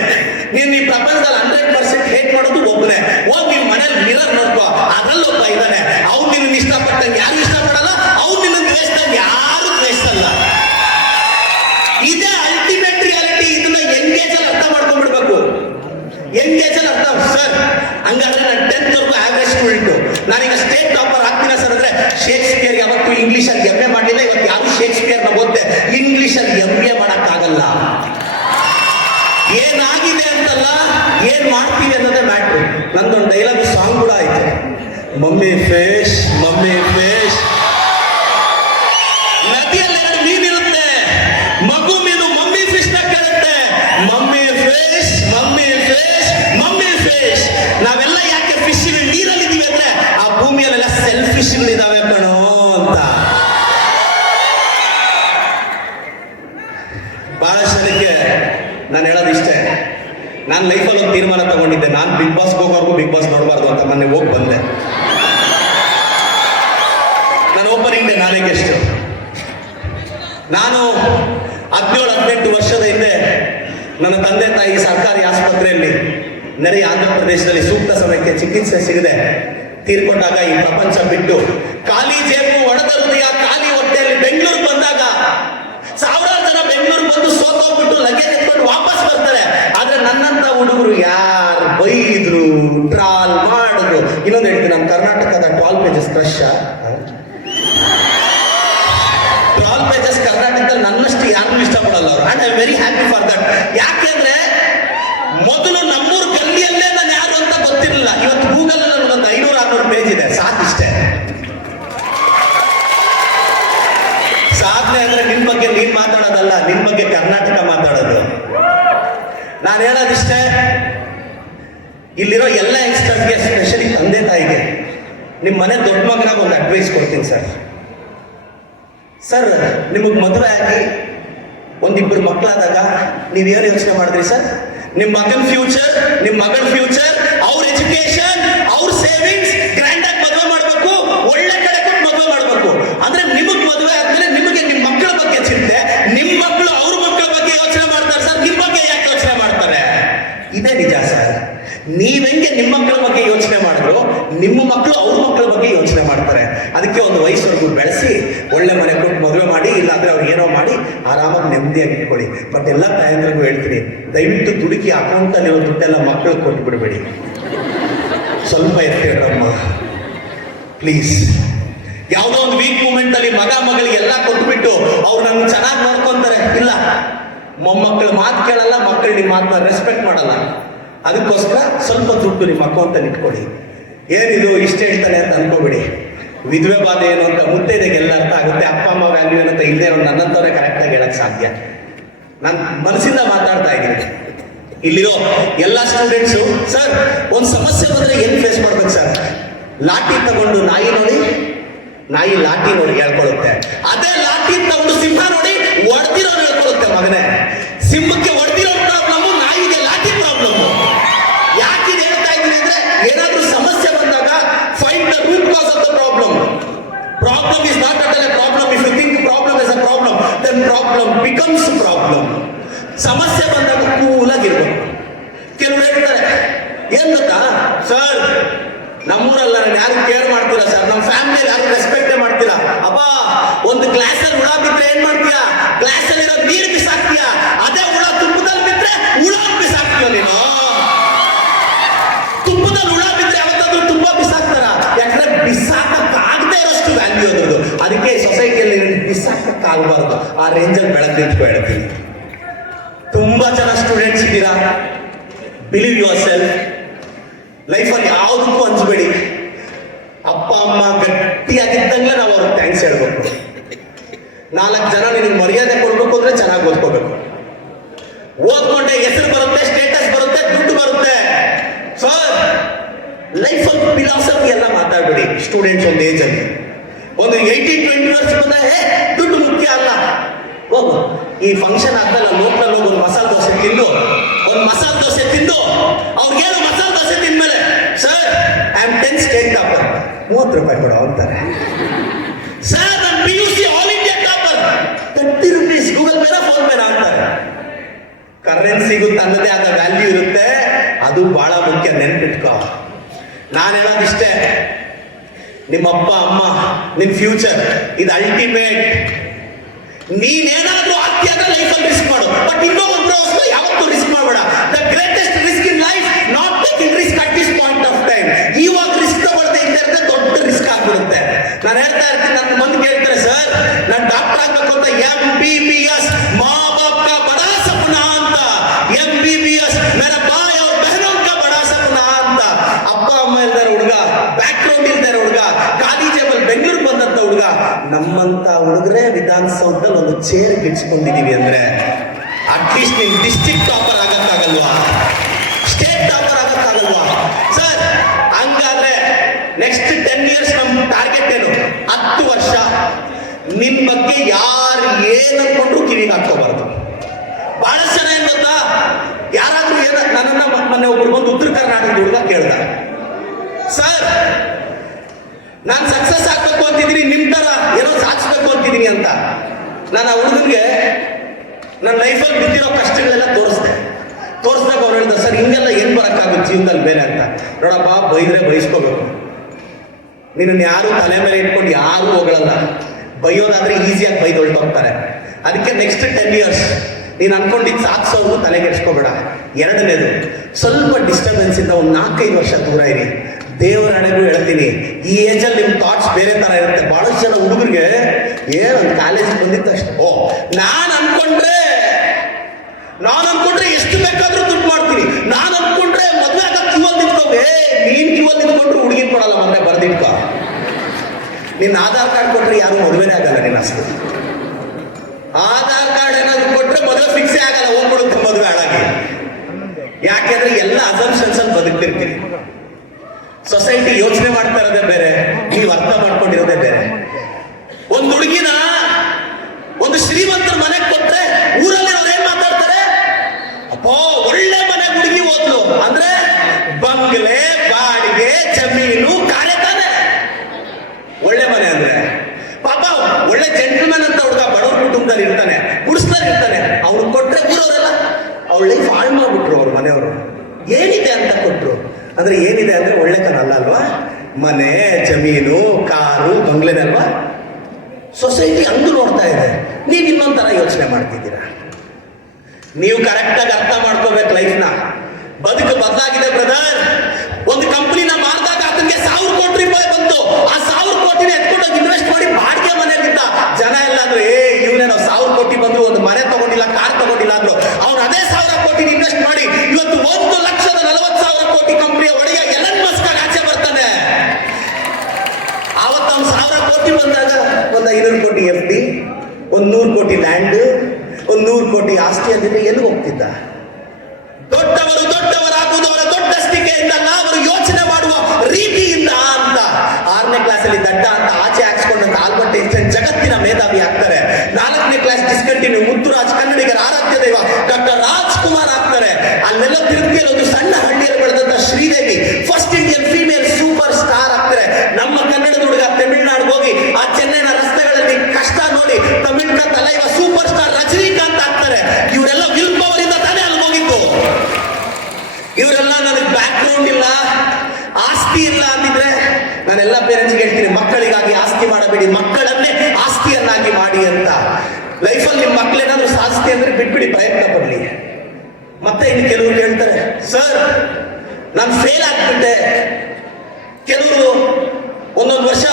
ನೀನ್ ಈ ಪ್ರಪಂಚದಲ್ಲಿ 100% ಹೇಟ್ ಮಾಡೋದು ಒಬ್ಬನೇ. ಹೋಗಿ ನಿಮ್ ಮನೇಲಿ ಮಿರರ್ ನೋಡ್ಕೋ, ಅದ್ರಲ್ಲೊಬ್ಬ ಇದ್ದಾನೆ. ಅವ್ನು ನಿನ್ನ ಇಷ್ಟಪಟ್ಟಂಗೆ ಯಾರು ಇಷ್ಟಪಡಲ್ಲ, ಅವ್ನು ನಿನ್ನ ದ್ವೇಷದಂಗೆ ಯಾರು ದ್ವೇಷಲ್ಲ. ಇದೇ ಅಲ್ಟಿಮೇಟ್ ರಿಯಾಲಿಟಿ. ಇದನ್ನ ಎಂಗೇಜ್ ಅಲ್ಲಿ ಅರ್ಥ ಮಾಡ್ಕೊಂಡ್ಬಿಡ್ಬೇಕು. ಎಂಗೇಜ್ ಅಲ್ಲಿ ಅರ್ಥ. ಸರ್ ಹಂಗಾದ್ರೆ ನಾನು 10th ವರೆಗೂ ಆವರೇಜ್ ಸ್ಟೂಡೆಂಟು, ನಾನೀಗ ಸ್ಟೇಟ್ ಟಾಪರ್ ಆಗ್ತೀನ ಸರ್ ಅಂದ್ರೆ, ಶೇಕ್ಸ್ಪಿಯರ್ ಯಾವತ್ತು ಇಂಗ್ಲಿಷಲ್ಲಿ MA ಮಾಡಲಿಲ್ಲ. ಇವತ್ತು ಯಾರು ಶೇಕ್ಸ್ಪಿಯರ್ ನ ಓದ್ತೆ ಇಂಗ್ಲಿಷಲ್ಲಿ MA ಮಾಡಕ್ಕಾಗಲ್ಲ. ಏನಾಗಿದೆ ಅಂತಲ್ಲ, ಏನ್ ಮಾಡ್ತೀವಿ ಅನ್ನೋದೇ ಮ್ಯಾಟ್ರು. ನಂದೊಂದು ಡೈಲಾಗ್ ಸಾಂಗ್ ಕೂಡ ಆಯ್ತು, ಮಮ್ಮಿ ಫೇಶ್ ಮಮ್ಮಿ ಫೇಶ್. ನದಿಯಲ್ಲಿ 2 ಮೀನಿರುತ್ತೆ, ಮಗು ಮೀನು ಮಮ್ಮಿ ಫಿಶ್ ನ ಕೇಳುತ್ತೆ, ಮಮ್ಮಿ ಫೇಶ್ ಮಮ್ಮಿ ಫೇಶ್ ಮಮ್ಮಿ ಫೇಶ್. ನಾವೆಲ್ಲ ಯಾಕೆ ಫಿಶ್ ನೀರಲ್ಲಿ ಇದೀವಿ ಅಂದ್ರೆ, ಆ ಭೂಮಿಯಲ್ಲೆಲ್ಲ ಸೆಲ್ಫಿಶ್ ಇದಾವೆ ಕಣೋ ಅಂತ. ಬಹಳಷ್ಟು ಜನಕ್ಕೆ ನಾನು ಹೇಳೋದು ಇಷ್ಟೇ, ನಾನು ಲೈಫಲ್ಲಿ ಒಂದು ತೀರ್ಮಾನ ತಗೊಂಡಿದ್ದೆ, ನಾನು ಬಿಗ್ ಬಾಸ್ ಹೋಗೋರ್ಗು ಬಿಗ್ ಬಾಸ್ ನೋಡಬಾರ್ದು ಅಂತ. ಮೊನ್ನೆ ಹೋಗಿ ಬಂದೆ. ನಾನು ಓಪನಿಂಗ್ ಡೇ ನಾನೇ ಗೆಸ್ಟ್. ನಾನು 17-18 ವರ್ಷದ ಹಿಂದೆ ನನ್ನ ತಂದೆ ತಾಯಿ ಸರ್ಕಾರಿ ಆಸ್ಪತ್ರೆಯಲ್ಲಿ ನೆರೆಯ ಆಂಧ್ರ ಪ್ರದೇಶದಲ್ಲಿ ಸೂಕ್ತ ಸಮಯಕ್ಕೆ ಚಿಕಿತ್ಸೆ ಸಿಗದೆ ತೀರ್ಕೊಂಡಾಗ ಈ ಪ್ರಪಂಚ ಬಿಟ್ಟು ಖಾಲಿ ಜೇಬು ಒಡೆದ ಹೃದಯ ಖಾಲಿ ಹೊಟ್ಟೆಯಲ್ಲಿ ಬೆಂಗಳೂರು ಬಂದಾಗ, ಸಾವಿರಾರು ಜನ ಬೆಂಗಳೂರು ಬಂದು ಸೋತೋಗ್ಬಿಟ್ಟು ಲಗೇಜ್ ಎತ್ಕೊಂಡು ವಾಪಸ್ ಬರ್ತಾರೆ. ಆದ್ರೆ ನನ್ನಂತ ಹುಡುಗರು ಯಾರು ಬೈದ್ರು, ಟ್ರಾಲ್ ಮಾಡಿದ್ರು. ಇನ್ನೊಂದು ಹೇಳ್ತೀನಿ, ನಮ್ಮ ಕರ್ನಾಟಕದ 12 ಪೇಜಸ್ ಕ್ರಶ್. 12 ಪೇಜಸ್ ಕರ್ನಾಟಕದಲ್ಲಿ ನನ್ನಷ್ಟು ಯಾರನ್ನೂ ಇಷ್ಟಪಡಲ್ಲ ಅವರು. And I very happy for that. ಯಾಕೆಂದ್ರೆ ಮೊದಲು ನಮ್ಮೂರು ಗಲ್ಲಿಯಲ್ಲೇ ನಾನು ಯಾರು ಅಂತ ಗೊತ್ತಿರಲಿಲ್ಲ. ಇವತ್ತು ಗೂಗಲ್ ಅಲ್ಲಿ ಒಂದು 500-600 ಪೇಜ್ ಇದೆ, ಸಾಕಿಷ್ಟೇ. ಸಾಧನೆ ಅಂದ್ರೆ ನಿನ್ ಬಗ್ಗೆ ನೀನ್ ಮಾತಾಡೋದಲ್ಲ, ನಿನ್ ಬಗ್ಗೆ ಕರ್ನಾಟಕ ಮಾತಾಡೋದು. ನಾನು ಹೇಳೋದಿಷ್ಟೇ, ಇಲ್ಲಿರೋ ಎಲ್ಲ ಯಂಗ್ಸ್ಟರ್ಸ್ಗೆ, ಸ್ಪೆಷಲಿ ತಂದೆ ತಾಯಿಗೆ, ನಿಮ್ಮ ಮನೆ ದೊಡ್ಡ ಮಗನಾಗ ಒಂದು ಅಡ್ವೈಸ್ ಕೊಡ್ತೀನಿ ಸರ್. ಸರ್ ನಿಮಗೆ ಮದುವೆ ಆಗಿ 1-2 ಮಕ್ಕಳಾದಾಗ ನೀವೇನು ಯೋಚನೆ ಮಾಡಿದ್ರಿ ಸರ್? ನಿಮ್ಮ ಮಗನ ಫ್ಯೂಚರ್, ನಿಮ್ಮ ಮಗಳ ಫ್ಯೂಚರ್, ಅವ್ರ ಎಜುಕೇಶನ್, ಅವ್ರ ಸೇವಿಂಗ್ಸ್, ಗ್ರ್ಯಾಂಡ್ ಆಗಿ ಮದುವೆ ಮಾಡಬೇಕು, ಒಳ್ಳೆ ಕಡೆ ಕೊಟ್ಟು ಮದುವೆ ಮಾಡಬೇಕು. ಅಂದ್ರೆ ನಿಮಗ್ ಮದುವೆ ಆದ್ಮೇಲೆ ನಿಮಗೆ ನಿಮ್ಮ ಮಕ್ಕಳ ಬಗ್ಗೆ ಚಿಂತೆ, ನಿಮ್ಮ ಮಕ್ಕಳು ಅವ್ರ ಮಕ್ಕಳ ಬಗ್ಗೆ ಯೋಚನೆ ಮಾಡ್ತಾರೆ ಸರ್, ನಿಮ್ಮ ಬಗ್ಗೆ ಯಾಕೆ ಯೋಚನೆ ಮಾಡ್ತಾರೆ? ಇದೇ ನಿಜ ಸರ್. ನೀವ್ ಹೆಂಗೆ ನಿಮ್ಮ ಮಕ್ಕಳ ಬಗ್ಗೆ ಯೋಚನೆ ಮಾಡಿದ್ರು, ನಿಮ್ಮ ಮಕ್ಕಳು ಅವ್ರ ಮಕ್ಕಳ ಬಗ್ಗೆ ಯೋಚನೆ ಮಾಡ್ತಾರೆ. ಅದಕ್ಕೆ ಒಂದು ವಯಸ್ಸವರೆಗೂ ಬೆಳೆಸಿ ಒಳ್ಳೆ ಮನೆ ಕೊಟ್ಟು ಮದುವೆ ಮಾಡಿ, ಇಲ್ಲಾಂದ್ರೆ ಅವ್ರು ಏನೋ ಮಾಡಿ ಆರಾಮಾಗಿ ನೆಮ್ಮದಿಯಾಗಿ ಇಟ್ಕೊಳ್ಳಿ. ಬಟ್ ಎಲ್ಲ ತಾಯಂದ್ರಿಗೂ ಹೇಳ್ತೀನಿ, ದಯವಿಟ್ಟು ದುಡುಕಿ ಅಕೌಂಟಲ್ಲಿ ದುಡ್ಡೆಲ್ಲ ಮಕ್ಕಳಿಗೆ ಕೊಟ್ಟು ಬಿಡಬೇಡಿ. ಸ್ವಲ್ಪ ಎತ್ತಿಡ್ರಮ್ಮ ಪ್ಲೀಸ್. ಯಾವುದೋ ಒಂದು ವೀಕ್ ಮೂಮೆಂಟ್ ಅಲ್ಲಿ ಮಗ ಮಗಳಿಗೆ ಎಲ್ಲ ಕೊಟ್ಬಿಟ್ಟು ಅವ್ರು ನನ್ಗೆ ಚೆನ್ನಾಗಿ ನೋಡ್ಕೊಂತಾರೆ. ಇಲ್ಲ, ಮೊಮ್ಮಕ್ಕಳು ಮಾತು ಕೇಳಲ್ಲ, ಮಕ್ಕಳು ನಿಮ್ಮ ಮಾತನ್ನ ರೆಸ್ಪೆಕ್ಟ್ ಮಾಡಲ್ಲ. ಅದಕ್ಕೋಸ್ಕರ ಸ್ವಲ್ಪ ದುಡ್ಡು ನಿಮ್ಮ ಅಕೌಂಟಲ್ಲಿ ಇಟ್ಕೊಳ್ಳಿ. ಏನಿದು ಇಷ್ಟ ಹೇಳ್ತಾನೆ ಅಂತ ಅನ್ಕೋಬಿಡಿ. ವಿಧವೆ ಬಾಧೆ ಏನು ಅಂತ ಮುತ್ತೈದೆಗೆಲ್ಲ ಅರ್ಥ ಆಗುತ್ತೆ. ಅಪ್ಪ ಅಮ್ಮ ವ್ಯಾಲ್ಯೂ ಏನಂತ ಇಲ್ಲದೆ ಅವ್ರು ನನ್ನಂತವರೇ ಕರೆಕ್ಟಾಗಿ ಹೇಳಕ್ ಸಾಧ್ಯ. ನಾನು ಮನಸ್ಸಿಂದ ಮಾತಾಡ್ತಾ ಇದ್ದೀನಿ. ಇಲ್ಲಿರೋ ಎಲ್ಲ ಸ್ಟೂಡೆಂಟ್ಸು, ಸರ್ ಒಂದು ಸಮಸ್ಯೆ ಬಂದ್ರೆ ಏನ್ ಫೇಸ್ ಮಾಡ್ಬೇಕು ಸರ್? ಲಾಠಿ ತಗೊಂಡು ನಾಯಿ ನೋಡಿ, ನಾಯಿ ಲಾಠಿ ನೋಡಿ ಹೇಳ್ಕೊಳ್ಳುತ್ತೆ. ಅದೇ ಲಾಠಿ ತಗೊಂಡು ಸಿಂಹ ನೋಡಿ ಹೊಡೆದಿರೋರು ಹೇಳ್ಕೊಳ್ಳುತ್ತೆ. ಮಗನೇ, ಸಿಂಹಕ್ಕೆ ಹೊಡೆದಿರೋ ಪ್ರಾಬ್ಲಮ್, ನಾಯಿಗೆ ಲಾಠಿ ಪ್ರಾಬ್ಲಮ್. ಯಾಕೆ ಹೇಳ್ತಾ ಇದ್ದೀನಿ ಅಂದ್ರೆ, ಏನಾದ್ರೂ ಸಮಸ್ಯೆ ಬಂದಾಗ find the root cause of the problem. Problem is not at a problem. If you think problem is a problem, then problem becomes problem. ಸಮಸ್ಯೆ ಬಂದಾಗ ಕೂಲಾಗಿರ್ಬೇಕು. ಕೆಲವರು ಹೇಳ್ತಾರೆ, ಏನ್ ಗೊತ್ತಾ ಸರ್, ನಮ್ಮೂರಲ್ಲ ನಾನು ಯಾರು ಕೇರ್ ಮಾಡ್ತೀರಾ ಸರ್, ನಮ್ಮ ಫ್ಯಾಮಿಲಿಯಲ್ಲಿ ಯಾರು ರೆಸ್ಪೆಕ್ಟೇ ಮಾಡ್ತೀರಾ. ಅಪ್ಪ, ಒಂದು ಗ್ಲಾಸಲ್ಲಿ ಹುಳ ಬಿದ್ರೆ ಏನ್ ಮಾಡ್ತೀಯಾ? ಗ್ಲಾಸಲ್ಲಿ ಇರೋ ನೀರು ಬಿಸಾಕ್ತೀಯಾ? ಅದೇ ಹುಳ ತುಪ್ಪದಲ್ಲಿ ಬಿದ್ರೆ ಹುಳ ಬಿಸಾಕ್ತೀಯ ನೀನು? ತುಪ್ಪದಲ್ಲಿ ಹುಳ ಬಿದ್ರೆ ಯಾವತ್ತಾದ್ರೂ ತುಪ್ಪ ಬಿಸಾಕ್ತಾರ? ಯಾಕಂದ್ರೆ ಬಿಸಾಕಕ್ಕಾಗದೇ ಇರೋಷ್ಟು ವ್ಯಾಲ್ಯೂ ಅದ್ರದ್ದು. ಅದಕ್ಕೆ ಸೊಸೈಟಿಯಲ್ಲಿ ಬಿಸಾಕಕ್ಕಾಗಬಾರ್ದು. ಆ ರೇಂಜಲ್ಲಿ ಬೆಳಕು ನಿಂತ್ಕೊಳ್ತೀನಿ. ತುಂಬಾ ಜನ ಸ್ಟೂಡೆಂಟ್ಸ್ ಇದ್ದೀರಾ. Believe your self. ಲೈಫಲ್ಲಿ ಯಾವುದಕ್ಕೂ ಹಂಚಬೇಡಿ. ಅಪ್ಪ ಅಮ್ಮ ಗಟ್ಟಿಯಾಗಿದ್ದಂಗೆ ನಾವು ಅವ್ರಿಗೆ ಥ್ಯಾಂಕ್ಸ್ ಹೇಳ್ಬೇಕು. 4 ಜನ ನಿನಗೆ ಮರ್ಯಾದೆ ಕೊಡ್ಬೇಕು ಅಂದ್ರೆ ಚೆನ್ನಾಗಿ ಓದ್ಕೋಬೇಕು. ಓದ್ಕೊಂಡೆ ಹೆಸರು ಬರುತ್ತೆ, ಸ್ಟೇಟಸ್ ಬರುತ್ತೆ, ದುಡ್ಡು ಬರುತ್ತೆ. ಸೊ ಲೈಫಲ್ಲಿ ಫಿಲಾಸಫಿ ಎಲ್ಲ ಮಾತಾಡ್ಬೇಡಿ. ಸ್ಟೂಡೆಂಟ್ಸ್ ಒಂದು ಏಜ್ ಅಲ್ಲಿ ಒಂದು 18-20 ವರ್ಷ ಬಂದ್ರೆ ದುಡ್ಡು ಮುಖ್ಯ ಅಲ್ಲ. ಹೋಗು, ಈ ಫಂಕ್ಷನ್ ಆದ್ಮೇಲೆ ಲೋಕಲ್ ಹೋಗಿ ಒಂದು ಮಸಾಲೆ ದೋಸೆ ತಿಂದು ಅವ್ರಿಗೇನು ಮಸಾಲೆ ದೋಸೆ ತಿಂದ್ಮೇಲೆ, sir I am 10 state topper, 30 ರೂಪಾಯಿ ಕೊಡು ಅಂತಾರೆ. ಸರ್ ನಾನು PUC all India topper, 30 rupees Google ಪೇನ ಫೋನ್ ಪೇನ ಅಂತಾರೆ. ಕರೆನ್ಸಿಗೂ ತನ್ನದೇ ಆದ ವ್ಯಾಲ್ಯೂ ಇರುತ್ತೆ. ಅದು ಬಹಳ ಮುಖ್ಯ, ನೆನ್ಪಿಟ್ಕೋ. ನಾನು ಹೇಳೋದಿಷ್ಟೇ, ನಿಮ್ಮ ಅಪ್ಪ ಅಮ್ಮ ನಿನ್ ಫ್ಯೂಚರ್ ಇದು ಅಲ್ಟಿಮೇಟ್. ನೀನೇನಾದ್ರೂ ಆಗ್ತೀಯ ಅಂದ್ರೆ ಲೈಫಲ್ಲಿ ರಿಸ್ಕ್ ಮಾಡು, ಬಟ್ ಇನ್ನೊಬ್ಬರು ಯಾವತ್ತೂ ರಿಸ್ಕ್ ಮಾಡಬೇಡ. The greatest risk in life not taking risk at this point of time. ಇವಾಗ ರಿಸ್ಕ್ ತಗೊಳ್ದೆ ಇದ್ದರೆ ದೊಡ್ಡ ರಿಸ್ಕ್ ಆಗ್ಬಿಡುತ್ತೆ. ನಾನು ಹೇಳ್ತಾ ಇರ್ತೀನಿ, ನನ್ನ ಮಂದಿ ಕೇಳ್ತಾರೆ, ಸರ್ ನಾನು ಡಾಕ್ಟರ್ ಆಗ್ಬೇಕು ಅಂತ MBBS ಮಾ ಬಾಪ್ ಕಾ ಬಡಾ ಸಪನಾ ಅಂತ. MBBS ಮೇರಾ ಬಾಯ್ ಅವ್ರ ಬಹನೋं ಕಾ ಬಡಾ ಸಪನಾ ಅಂತ. ಅಪ್ಪ ಅಮ್ಮ ಇಲ್ದಾರ ಹುಡುಗ, ಬ್ಯಾಕ್ ಗ್ರೌಂಡ್ ಇಲ್ದಾರ ಹುಡುಗ, ಖಾಲಿ ಜೇಬಲ್ ಬೆಂಗಳೂರು ಬಂದಂತ ಹುಡುಗ. ನಮ್ಮಂತ ಹುಡುಗರೇ ವಿಧಾನಸೌಧದಲ್ಲಿ ಒಂದು ಚೇರ್ ಗಿಡ್ಸ್ಕೊಂಡಿದೀವಿ ಅಂದ್ರೆ ಅಟ್ಲೀಸ್ಟ್ ನೀವು ಡಿಸ್ಟ್ರಿಕ್ಟ್ ಟಾಪರ್ ಆಗಕ್ಕಾಗಲ್ವಾ? ಸ್ಟೇಟ್ ಟಾಪರ್ ಆಗಕ್ಕಾಗಲ್ವಾ? ಸರ್ ಹಂಗಾದ್ರೆ ನೆಕ್ಸ್ಟ್ 10 ಇಯರ್ಸ್ ನಮ್ಮ ಟಾರ್ಗೆಟ್ ಏನು? 10 ವರ್ಷ ನಿನ್ ಬಗ್ಗೆ ಯಾರು ಏನ್ ಅನ್ಕೊಂಡ್ರು ಕಿವಿಗೆ ಹಾಕೋಬಾರ್ದು. ಬಹಳಷ್ಟು ಜನ ಏನ್ ಗೊತ್ತಾ, ಯಾರಾದ್ರೂ ನನ್ನನ್ನ ಮೊನ್ನೆ ಒಬ್ರು ಬಂದು ಉತ್ತರ ಕರ್ನಾಟಕದ ಹುಡುಗ ಕೇಳ್ದ, ಸರ್ ನಾನು ಸಕ್ಸಸ್ ಆಗ್ಬೇಕು ಅಂತಿದ್ದೀನಿ, ನಿಮ್ ತರ ಏನೋ ಸಾಧಿಸ್ಬೇಕು ಅಂತಿದ್ದೀನಿ ಅಂತ. ನಾನು ಆ ಹುಡುಗನಿಗೆ ನನ್ನ ಲೈಫಲ್ಲಿ ಬಿದ್ದಿರೋ ಕಷ್ಟಗಳೆಲ್ಲ ತೋರಿಸ್ದಾಗ ಅವ್ರು ಹೇಳ್ತಾರೆ, ಸರ್ ಹಿಂಗೆಲ್ಲ ಏನ್ ಬರಕ್ಕಾಗುತ್ತೆ ಜೀವನದಲ್ಲಿ ಬೇರೆ ಅಂತ. ನೋಡಪ್ಪ, ಬೈದ್ರೆ ಬೈಸ್ಕೋಬೇಕು. ನಿನ್ನನ್ನು ಯಾರು ತಲೆ ಮೇಲೆ ಇಟ್ಕೊಂಡು ಯಾರು ಹೋಗಳಲ್ಲ. ಬೈಯೋದಾದ್ರೆ ಈಸಿಯಾಗಿ ಬೈದು ಹೊರಟೋಗ್ತಾರೆ. ಅದಕ್ಕೆ ನೆಕ್ಸ್ಟ್ 10 ಇಯರ್ಸ್ ನೀನು ಅನ್ಕೊಂಡಿದ್ದು ಸಾಧಿಸೋದು ತಲೆಗೆಡ್ಸ್ಕೋಬೇಡ. ಎರಡನೇದು, ಸ್ವಲ್ಪ ಡಿಸ್ಟರ್ಬೆನ್ಸ್ ಇಂದ ಒಂದು 4-5 ವರ್ಷ ದೂರ ಇರಿ. ದೇವರ ಹಣೆಗೂ ಹೇಳ್ತೀನಿ, ಈ ಏಜಲ್ಲಿ ನಿಮ್ಮ ಥಾಟ್ಸ್ ಬೇರೆ ತರ ಇರುತ್ತೆ. ಬಹಳಷ್ಟು ಜನ ಹುಡುಗರಿಗೆ ಏನೊಂದು ಕಾಲೇಜ್ ಬಂದಿದ್ದ ತಕ್ಷಣ, ನಾನು ಅನ್ಕೊಂಡ್ರೆ ಎಷ್ಟು ಬೇಕಾದ್ರೂ ದುಡ್ಡು ಮಾಡ್ತೀನಿ, ನಾನು ಅನ್ಕೊಂಡ್ರೆ ಮದುವೆ ಆಗ ಕ್ಯೂವಲ್ಲಿ ನಿಂತ್ಕೋವೆ. ನೀನ್ ಕ್ಯೂವಲ್ಲಿ ನಿಂತ್ಕೊಂಡ್ರು ಹುಡುಗಿನ ಕೊಡಲ್ಲ, ಮೊನ್ನೆ ಬರ್ದಿಟ್ಕೋ. ನಿನ್ನ ಆಧಾರ್ ಕಾರ್ಡ್ ಕೊಟ್ರೆ ಯಾರು ಮದುವೆನೇ ಆಗಲ್ಲ. ನಿನ್ನ ಅಷ್ಟು ಆಧಾರ್ ಕಾರ್ಡ್ ಏನಾದ್ರು ಕೊಟ್ರೆ ಮದುವೆ ಫಿಕ್ಸೇ ಆಗಲ್ಲ, ಹೋಗ್ಬಿಡುತ್ತೆ ಮದುವೆ ಹಾಳಾಗಿ. ಯಾಕೆಂದ್ರೆ ಎಲ್ಲ ಅಸಂಪ್ಷನ್ಸ್ ಅಲ್ಲಿ ಬದುಕ್ತಿರ್ತೀವಿ. ಸೊಸೈಟಿ ಯೋಚನೆ ಮಾಡ್ತಾ ಇರೋದೇ ಬೇರೆ, ನೀವು ಅರ್ಥ ಮಾಡ್ಕೊಂಡಿರೋದೇ ಬೇರೆ. ಒಂದು ಹುಡುಗಿನ ಒಂದು ಶ್ರೀಮಂತರ ಮನೆಗೆ ಕೊಟ್ರೆ ಊರಲ್ಲಿರೋರು ಏನ್ ಮಾತಾಡ್ತಾರೆ? ಅಪ್ಪೋ ಒಳ್ಳೆ ಮನೆ ಹುಡುಗಿ ಓದ್ಲು ಅಂದ್ರೆ ಬಂಗ್ಲೆ, ಬಾಡಿಗೆ, ಜಮೀನು, ಕಾರ್ಯ ತಾನೆ ಒಳ್ಳೆ ಮನೆ ಅಂದ್ರೆ. ಪಾಪ ಒಳ್ಳೆ ಜೆಂಟಲ್ಮನ್ ಅಂತ ಹುಡುಗ ಬಡವ್ರ ಕುಟುಂಬದಲ್ಲಿ ಇರ್ತಾನೆ, ಗುಡಿಸ್ತಾರೆ ಇರ್ತಾನೆ. ಅವ್ರು ಕೊಟ್ರೆ ಊರವರೆಲ್ಲ ಅವ್ಳ ಲೈಫ್ ಹಾಳು ಮಾಡ್ಬಿಟ್ರು. ಅವ್ರ ಮನೆಯವರು ಏನಿದೆ ಅಂತ ಕೊಟ್ರು ಅಂದ್ರೆ, ಏನಿದೆ ಅಂದ್ರೆ ಒಳ್ಳೆತನ ಅಲ್ಲ ಅಲ್ವಾ? ಮನೆ, ಜಮೀನು, ಕಾರು, ಬಂಗ್ಲೆನಲ್ವಾ? ಸೊಸೈಟಿ ಹಂಗೂ ನೋಡ್ತಾ ಇದೆ, ನೀವು ಇನ್ನೊಂದ್ ತರ ಯೋಚನೆ ಮಾಡ್ತಿದ್ದೀರಾ. ನೀವು ಕರೆಕ್ಟ್ ಆಗಿ ಅರ್ಥ ಮಾಡ್ಕೋಬೇಕು ಲೈಫ್ನ. ಬದುಕು ಬದಲಾಗಿದೆ ಬ್ರದರ್. ಒಂದು ಕಂಪ್ನಿನ ಮಾರ್ಗ ಆಸ್ತಿ ಅಂದಿದ್ರೆ ಎಲ್ಲಿ ಹೋಗ್ತಿದ್ದ? ದೊಡ್ಡವರು ದೊಡ್ಡವರಾಗುವುದು ಅವರ ದೊಡ್ಡಸ್ತಿಕೆಯಿಂದ, ನಾವು ಯೋಚನೆ ಮಾಡುವ ರೀತಿಯಿಂದ ಅಂತ. 6ನೇ ಕ್ಲಾಸಲ್ಲಿ ದಡ್ಡ ಅಂತ ಆಚೆ ಹಾಕ್ಸ್ಕೊಂಡಂತ ಆಲ್ಬರ್ಟ್ ಐನ್ಸ್ಟೈನ್ ಜಗತ್ತಿನ ಮೇಧಾವಿ ಆಗ್ತಾರೆ. 4ನೇ ಕ್ಲಾಸ್ ಡಿಸ್ಕಂಟಿನ್ಯೂ ಮುತ್ತುರಾಜ್ ಕನ್ನಡಿಗರ ಆರಾಧ್ಯ ದೈವ ಡಾಕ್ಟರ್ ರಾಜ್ಕುಮಾರ್ ಆಗ್ತಾರೆ. ಅಲ್ಲೆಲ್ಲ ತಿರುಗಿರೋದು ಸಣ್ಣ ಹಳ್ಳಿಯಲ್ಲಿ ಬೆಳೆದಂತ Sridevi first Indian female super star ಆಗ್ತಾರೆ. ನಮ್ಮ ಕನ್ನಡದ ಹುಡುಗ ತಮಿಳುನಾಡಿಗೆ ಹೋಗಿ ಆ ಚೆನ್ನೈನ ರಸ್ತೆಗಳಲ್ಲಿ ಕಷ್ಟ ನೋಡಿ ತಮಿಳ್ಕ ತಲೈವ ಸೂಪರ್ ಸ್ಟಾರ್ ರಜನಿಕಾಂತ್ ಆಗ್ತಾರೆ. ಇವರೆಲ್ಲ ವಿಲ್ ಪವರ್ ಇಂದ ತಾನೇ ಅಲ್ಲಿ ಹೋಗಿದ್ದು. ಇವರೆಲ್ಲ ನನಗೆ ಬ್ಯಾಕ್ ಗ್ರೌಂಡ್ ಇಲ್ಲ, ಆಸ್ತಿ ಇಲ್ಲ ಅಂದಿದ್ರೆ ನಾನೆಲ್ಲ ಪೇರೆಂಟ್ಸ್ಗೆ ಹೇಳ್ತೀನಿ, ಮಕ್ಕಳಿಗಾಗಿ ಆಸ್ತಿ ಮಾಡಬೇಡಿ, ಮಕ್ಕಳನ್ನೇ ಆಸ್ತಿಯನ್ನಾಗಿ ಮಾಡಿ ಅಂತ. ಲೈಫಲ್ಲಿ ನಿಮ್ಮ ಮಕ್ಕಳೇನಾದ್ರೂ ಸಾಧಿಸ್ತಿ ಅಂದ್ರೆ ಬಿಟ್ಬಿಡಿ, ಪ್ರಯತ್ನ ಪಡಲಿ. ಮತ್ತೆ ಇನ್ನು ಕೆಲವರು ಹೇಳ್ತಾರೆ, ಸರ್ ನಾನು ಫೇಲ್ ಆಗ್ಬಿಟ್ಟೆ. ಕೆಲವರು ಒಂದೊಂದು ವರ್ಷ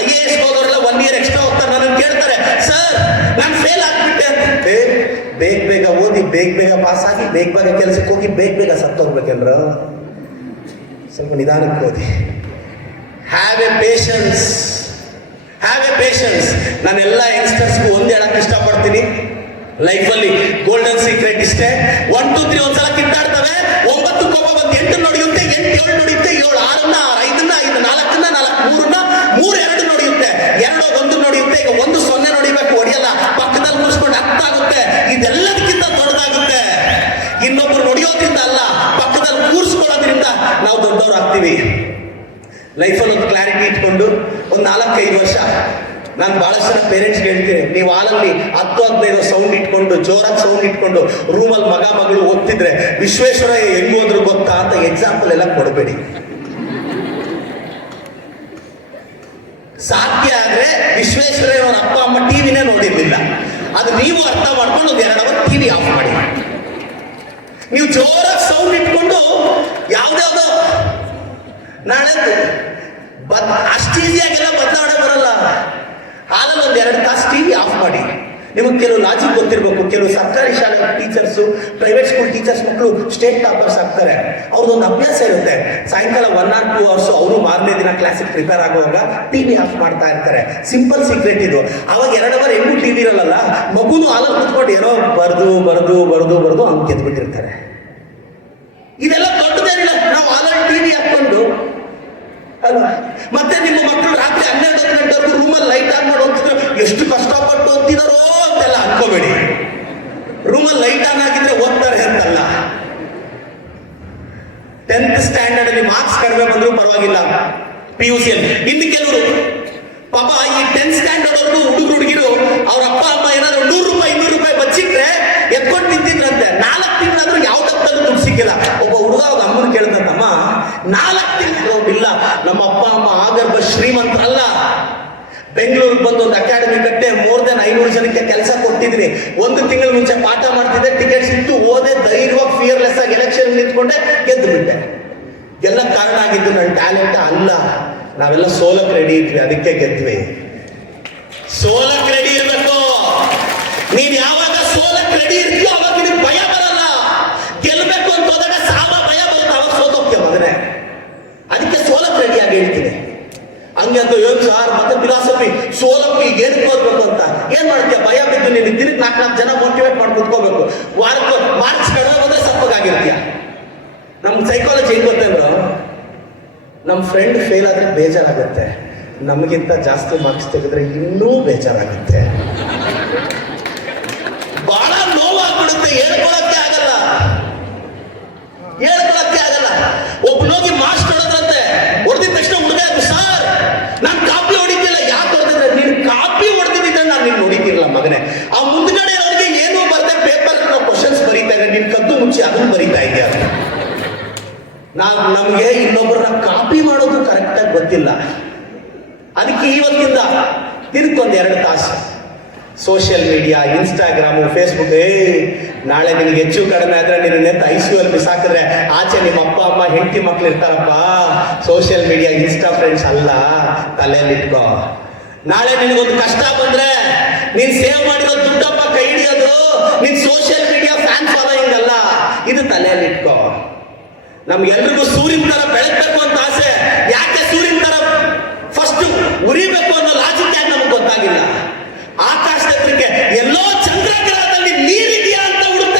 IAS ಹೋದವರೆಲ್ಲ 1 year ಎಕ್ಸ್ಟ್ರಾ ಹೋಗ್ತಾರೆ. ನನ್ನ ಕೇಳ್ತಾರೆ, ಸರ್ ನಾನು ಫೇಲ್ ಆಗ್ಬಿಟ್ಟೆ ಅಂತ. ಬೇಗ ಬೇಗ ಓದಿ, ಬೇಗ ಬೇಗ ಪಾಸ್ ಆಗಿ, ಬೇಗ ಬೇಗ ಕೆಲಸಕ್ಕೆ ಹೋಗಿ, ಬೇಗ ಬೇಗ ಸತ್ತೋಗ್ಬೇಕಂದ್ರ ಸ್ವಲ್ಪ ನಿಧಾನಕ್ಕೆ ಓದಿ. Have A patience, have A patience. ನಾನೆಲ್ಲ ಯಂಗ್ಸ್ಟರ್ಸ್ಗೂ ಒಂದೇ ಹೇಳಕ್ ಇಷ್ಟಪಡ್ತೀನಿ, ಲೈಫಲ್ಲಿ ಗೋಲ್ಡನ್ ಸೀಕ್ರೆಟ್ ಇಷ್ಟೇ. 1 2 3 ಒಂದ್ಸಲ ಕಿತ್ತಾಡ್ತವೆ, 9 ಕೋಪ ಬಂದು 8 ನೋಡಿಯುತ್ತೆ, 8 7 ನೋಡಿಯುತ್ತೆ, 7 6ನ್ನ 5ನ್ನ 5 4ನ್ನ 4 3ನ್ನ 3 2 ನೋಡಿಯುತ್ತೆ, 2 1 ನೋಡಿಯುತ್ತೆ. ಈಗ 1 0 ನೋಡಿಬೇಕು, ಹೊಡಿಯಲ್ಲ, ಪಕ್ಕದಲ್ಲಿ ಮುಗಿಸ್ಕೊಂಡು ಅರ್ಥಾಗುತ್ತೆ. ಇದೆಲ್ಲದಕ್ಕಿಂತ ದೊಡ್ಡದಾಗುತ್ತೆ. ಇನ್ನೊಬ್ರು ನೋಡಿಯೋದ್ರಿಂದ ಅಲ್ಲ, ಪಕ್ಕದಲ್ಲಿ ಕೂರಿಸ್ಕೊಳ್ಳೋದ್ರಿಂದ ನಾವು ದೊಡ್ಡವ್ರು ಆಗ್ತೀವಿ. ಲೈಫಲ್ಲಿ ಒಂದು ಕ್ಲಾರಿಟಿ ಇಟ್ಕೊಂಡು ಒಂದು 4-5 ವರ್ಷ ನಾನು ಬಹಳಷ್ಟು ಜನ ಪೇರೆಂಟ್ಸ್ ಹೇಳ್ತೀನಿ, ನೀವು ಹಾಲಲ್ಲಿ 10-15 ಸೌಂಡ್ ಇಟ್ಕೊಂಡು, ಜೋರಾಗಿ ಸೌಂಡ್ ಇಟ್ಕೊಂಡು ರೂಮಲ್ಲಿ ಮಗ ಮಗಳು ಓದ್ತಿದ್ರೆ ವಿಶ್ವೇಶ್ವರಯ್ಯ ಹೆಂಗ್ ಹೋದ್ರು ಗೊತ್ತಾ ಅಂತ ಎಕ್ಸಾಂಪಲ್ ಎಲ್ಲ ಕೊಡಬೇಡಿ. ಸಾಧ್ಯ ಆದ್ರೆ ವಿಶ್ವೇಶ್ವರಯ್ಯ ಅವರ ಅಪ್ಪ ಅಮ್ಮ ಟಿವಿನೇ ನೋಡಿರ್ಲಿಲ್ಲ, ಅದು ನೀವು ಅರ್ಥ ಮಾಡ್ಕೊಂಡು ಒಂದು 2 ಅವರ್ ಟಿವಿ ಆಫ್ ಮಾಡಿ. ನೀವು ಜೋರಾಗಿ ಸೌಂಡ್ ಇಟ್ಕೊಂಡು ಯಾವ್ದಾವ್ದೋ ನಾಳೆ ಅಷ್ಟು ಈಸಿಯಾಗೆಲ್ಲ ಬದಲಾವಣೆ ಬರಲ್ಲ. ಹಾಲಲ್ಲಿ ಒಂದು 2 ತಾಸು ಟಿವಿ ಆಫ್ ಮಾಡಿ. ನಿಮಗೆ ಕೆಲವು ಲಾಜಿಕ್ ಗೊತ್ತಿರಬೇಕು. ಕೆಲವು ಸರ್ಕಾರಿ ಶಾಲೆ ಟೀಚರ್ಸು, ಪ್ರೈವೇಟ್ ಸ್ಕೂಲ್ ಟೀಚರ್ಸ್ ಮಕ್ಕಳು ಸ್ಟೇಟ್ ಟಾಪರ್ಸ್ ಆಗ್ತಾರೆ. ಅವ್ರದ್ದೊಂದು ಅಭ್ಯಾಸ ಇರುತ್ತೆ, ಸಾಯಂಕಾಲ 1 or 2 hours ಅವರು ಮಾರನೇ ದಿನ ಕ್ಲಾಸಿಗೆ ಪ್ರಿಪೇರ್ ಆಗುವಾಗ ಟಿವಿ ಆಫ್ ಮಾಡ್ತಾ ಇರ್ತಾರೆ. ಸಿಂಪಲ್ ಸೀಕ್ರೆಟ್ ಇದು. ಅವಾಗ 2 ಅವರ್ ಹೆಂಗೂ ಟಿವಿ ಇರಲ್ಲ, ಮಗುನು ಹಾಲಲ್ಲಿ ಕೂತ್ಕೊಂಡು ಏನೋ ಬರೆದು ಅವ್ನು ಗೆದ್ಬಿಟ್ಟಿರ್ತಾರೆ. ಇದೆಲ್ಲ ದೊಡ್ಡದೇನಿಲ್ಲ, ನಾವು ಹಾಲಲ್ಲಿ ಟಿವಿ ಹಾಕೊಂಡು ಅಲ್ವಾ. ಮತ್ತೆ ನಿಮ್ಮ ಮಕ್ಕಳು ರಾತ್ರಿ 12 ಗಂಟೆವರೆಗೂ ರೂಮಲ್ಲಿ ಲೈಟ್ ಆನ್ ಮಾಡಿ ಓದ್ತಿದ್ರು, ಎಷ್ಟು ಕಷ್ಟಪಟ್ಟು ಓದ್ತಿದಾರೋ ಅಂತೆಲ್ಲ ಅನ್ಕೋಬೇಡಿ. ರೂಮಲ್ಲಿ ಲೈಟ್ ಆನ್ ಆಗಿದ್ರೆ ಓದ್ತಾರೆ ಅಂತಲ್ಲ. 10th ಸ್ಟ್ಯಾಂಡರ್ಡ್ ಅಲ್ಲಿ ಮಾರ್ಕ್ಸ್ ಕಡಿಮೆ ಬಂದರೂ ಪರವಾಗಿಲ್ಲ, PUC ಅಲ್ಲಿ. ಇನ್ನು ಕೆಲವರು ಪಾಪ ಈ 10th ಸ್ಟ್ಯಾಂಡರ್ಡ್ ವರ್ಗೂ ಹುಡುಗಿರು ಅವ್ರ ಅಪ್ಪ ಅಮ್ಮ ಏನಾದ್ರು 100 ರೂಪಾಯಿ 200 ರೂಪಾಯಿ ಬಚ್ಚಿಟ್ರೆ ಎತ್ಕೊಂಡು ನಿಂತಿದ್ರಂತೆ. 4 ತಿಂಗಳಾದ್ರೂ ಯಾವ ಡಬ್ಬದಲ್ಲೂ ದುಡ್ಡು ಸಿಕ್ಕಿಲ್ಲ. ಒಬ್ಬ ಹುಡುಗ ಅವ್ರ ಅಮ್ಮನ ಕೇಳಿದಂತಮ್ಮ, 4 ತಿಂಗಳು ಇಲ್ಲ, ನಮ್ಮ ಅಪ್ಪ ಅಮ್ಮ ಆಗರ್ಭ ಶ್ರೀಮಂತರಲ್ಲ, ಬೆಂಗಳೂರಿಗೆ ಬಂದು ಒಂದು ಅಕಾಡೆಮಿ ಕಟ್ಟೆ more than 500 ಜನಕ್ಕೆ ಕೆಲಸ ಕೊಟ್ಟಿದ್ದೀನಿ, 1 ತಿಂಗಳ ಮುಂಚೆ ಪಾಠ ಮಾಡ್ತಿದ್ದೆ, ಟಿಕೆಟ್ ಸಿಕ್ತು, ಓದೆ, ಧೈರ್ಯವಾಗಿ ಫಿಯರ್ಲೆಸ್ ಆಗಿ ಎಲೆಕ್ಷನ್ ನಿಂತ್ಕೊಂಡೆ, ಗೆದ್ದು ಬಿಟ್ಟೆ. ಎಲ್ಲ ಕಾರಣ ಆಗಿದ್ದು ನನ್ನ ಟ್ಯಾಲೆಂಟ್ ಅಲ್ಲ, ನಾವೆಲ್ಲ ಸೋಲಕ್ ರೆಡಿ ಇದ್ವಿ, ಅದಕ್ಕೆ ಗೆದ್ವಿ. ಸೋಲಕ್ ರೆಡಿ ಇರ್ಬೇಕು. ನೀನ್ ಯಾವಾಗ ಸೋಲಕ್ ರೆಡಿ ಇರ್ತೀಯೋ ಅವಾಗ ನಿನಗೆ ಭಯ ಬರಲ್ಲ. ಗೆಲ್ಬೇಕು ಅಂತ ಹೋದಾಗ ಸಾವ ಭಯ ಬರುತ್ತೆ, ಅವಾಗ ಸೋತೋಗ್ತೀಯ ಮಗನೇ. ಅದಕ್ಕೆ ಸೋಲಕ್ ರೆಡಿ ಆಗಿ ಹೇಳ್ತೀನಿ. ಹಂಗೆ ಅಂತ ಹೇಳಿ ಸಾರ್ ಮತ್ತೆ ಫಿಲಾಸಫಿ ಸೋಲಕ್ಕೆ ಈಗ ಏನಕ್ಕೆ ಹೋಗ್ಬೇಕು ಅಂತ ಏನ್ ಮಾಡ್ತೀಯ? ಭಯ ಬಿದ್ದು ನೀನು ದಿನಕ್ಕೆ 4 ಜನ ಮೋಟಿವೇಟ್ ಮಾಡಿ ಕುತ್ಕೋಬೇಕು. ವಾರಕ್ಕೆ ಮಾರ್ಕ್ಸ್ ಕಡಿಮೆ ಬಂದ್ರೆ ಸಪ್ಪಗಾಗಿರ್ತೀಯ. ನಮ್ ಸೈಕಾಲಜಿ ಹೆಂಗ್ ಗೊತ್ತೇನ್ರು, ನಮ್ಮ ಫ್ರೆಂಡ್ ಫೇಲ್ ಆದ್ರೆ ಬೇಜಾರಾಗುತ್ತೆ, ನಮಗಿಂತ ಜಾಸ್ತಿ ಮಾರ್ಕ್ಸ್ ತೆಗೆದ್ರೆ ಇನ್ನೂ ಬೇಜಾರಾಗುತ್ತೆ, ಬಹಳ ನೋವಾಗ್ಬಿಡುತ್ತೆ, ಹೇಳ್ಕೊಳಕ್ಕೆ ಆಗಲ್ಲ. ಒಬ್ಬನೋಗಿ ಮಾರ್ಕ್ಸ್ ಕೊಡೋದ್ರಂತೆ, ಹೊಡೆದಿದ ತಕ್ಷಣ ಹುಡುಗ ಸರ್ ನಾನು ಕಾಪಿ ಹೊಡಿತಿಲ್ಲ. ಯಾಕೆ ಹೊಡೆದಿದ್ರೆ? ನೀನು ಕಾಪಿ ಹೊಡೆದಿದ್ದ ನಾನು ನೀನು ಹೊಡಿತಿರಲ್ಲ ಮಗನೇ. ಆ ಮುಂದ್ಗಡೆ ಅವರಿಗೆ ಏನೂ ಬರ್ದೆ ಪೇಪರ್ ನಾವು ಕ್ವಶನ್ಸ್ ಬರೀತಾ ಇದ್ದಾರೆ, ನೀನು ಕದ್ದು ಮುಚ್ಚಿ ಅದನ್ನು ಬರೀತಾ ಇದೆಯಾ. ನಮಗೆ ಇನ್ನೊಬ್ಬರನ್ನ ಕಾಪಿ ಮಾಡೋದು ಕರೆಕ್ಟಾಗಿ ಗೊತ್ತಿಲ್ಲ. ಅದಕ್ಕೆ ಇವತ್ತಿಂದ ತಿರ್ಕೊಂದು 2 ತಾಸು ಸೋಷಿಯಲ್ ಮೀಡಿಯಾ, ಇನ್ಸ್ಟಾಗ್ರಾಮು, ಫೇಸ್ಬುಕ್. ನಾಳೆ ನಿನಗೆ ಹೆಚ್ಚು ಕಡಿಮೆ ಆದ್ರೆ ನಿನ್ನ ICU ಅಲ್ಲಿ ಬಿಸಾಕಿದ್ರೆ ಆಚೆ ನಿಮ್ಮ ಅಪ್ಪ ಅಮ್ಮ ಹೆಂಡತಿ ಮಕ್ಳು ಇರ್ತಾರಪ್ಪ. ಸೋಷಿಯಲ್ ಮೀಡಿಯಾ, ಇನ್ಸ್ಟಾ ಫ್ರೆಂಡ್ಸ್ ಅಲ್ಲ, ತಲೆಯಲ್ಲಿ ಇಟ್ಕೋ. ನಾಳೆ ನಿನಗೊಂದು ಕಷ್ಟ ಬಂದ್ರೆ ನೀನ್ ಸೇವ್ ಮಾಡಿರೋ ದುಡ್ಡಪ್ಪ ಕೈ ಹಿಡಿಯೋದು ನೀನ್ ಸೋಷಿಯಲ್ ಮೀಡಿಯಾ ಫ್ಯಾನ್ ಫಾಲೋಯಿಂಗ್ ಅಲ್ಲ, ಇದು ತಲೆಯಲ್ಲಿ ಇಟ್ಕೋ. ನಮ್ಗೆಲ್ರಿಗೂ ಸೂರ್ಯನ ತರ ಬೆಳಗ್ಬೇಕು ಅಂತ ಆಸೆ. ಯಾಕೆ ಸೂರ್ಯನ ತರ ಫಸ್ಟ್ ಉರಿಬೇಕು ಅನ್ನೋ ಲಾಜಿಕ್ ಯಾಕೆ ನಮ್ಗೆ ಗೊತ್ತಾಗಿಲ್ಲ. ಆಕಾಶದ ಎತ್ತರಕ್ಕೆ ಎಲ್ಲೋ ಚಂದ್ರಗ್ರಹದಲ್ಲಿ ನೀರಿದೆಯಾ ಅಂತ ಹುಡುಕ್ತಾ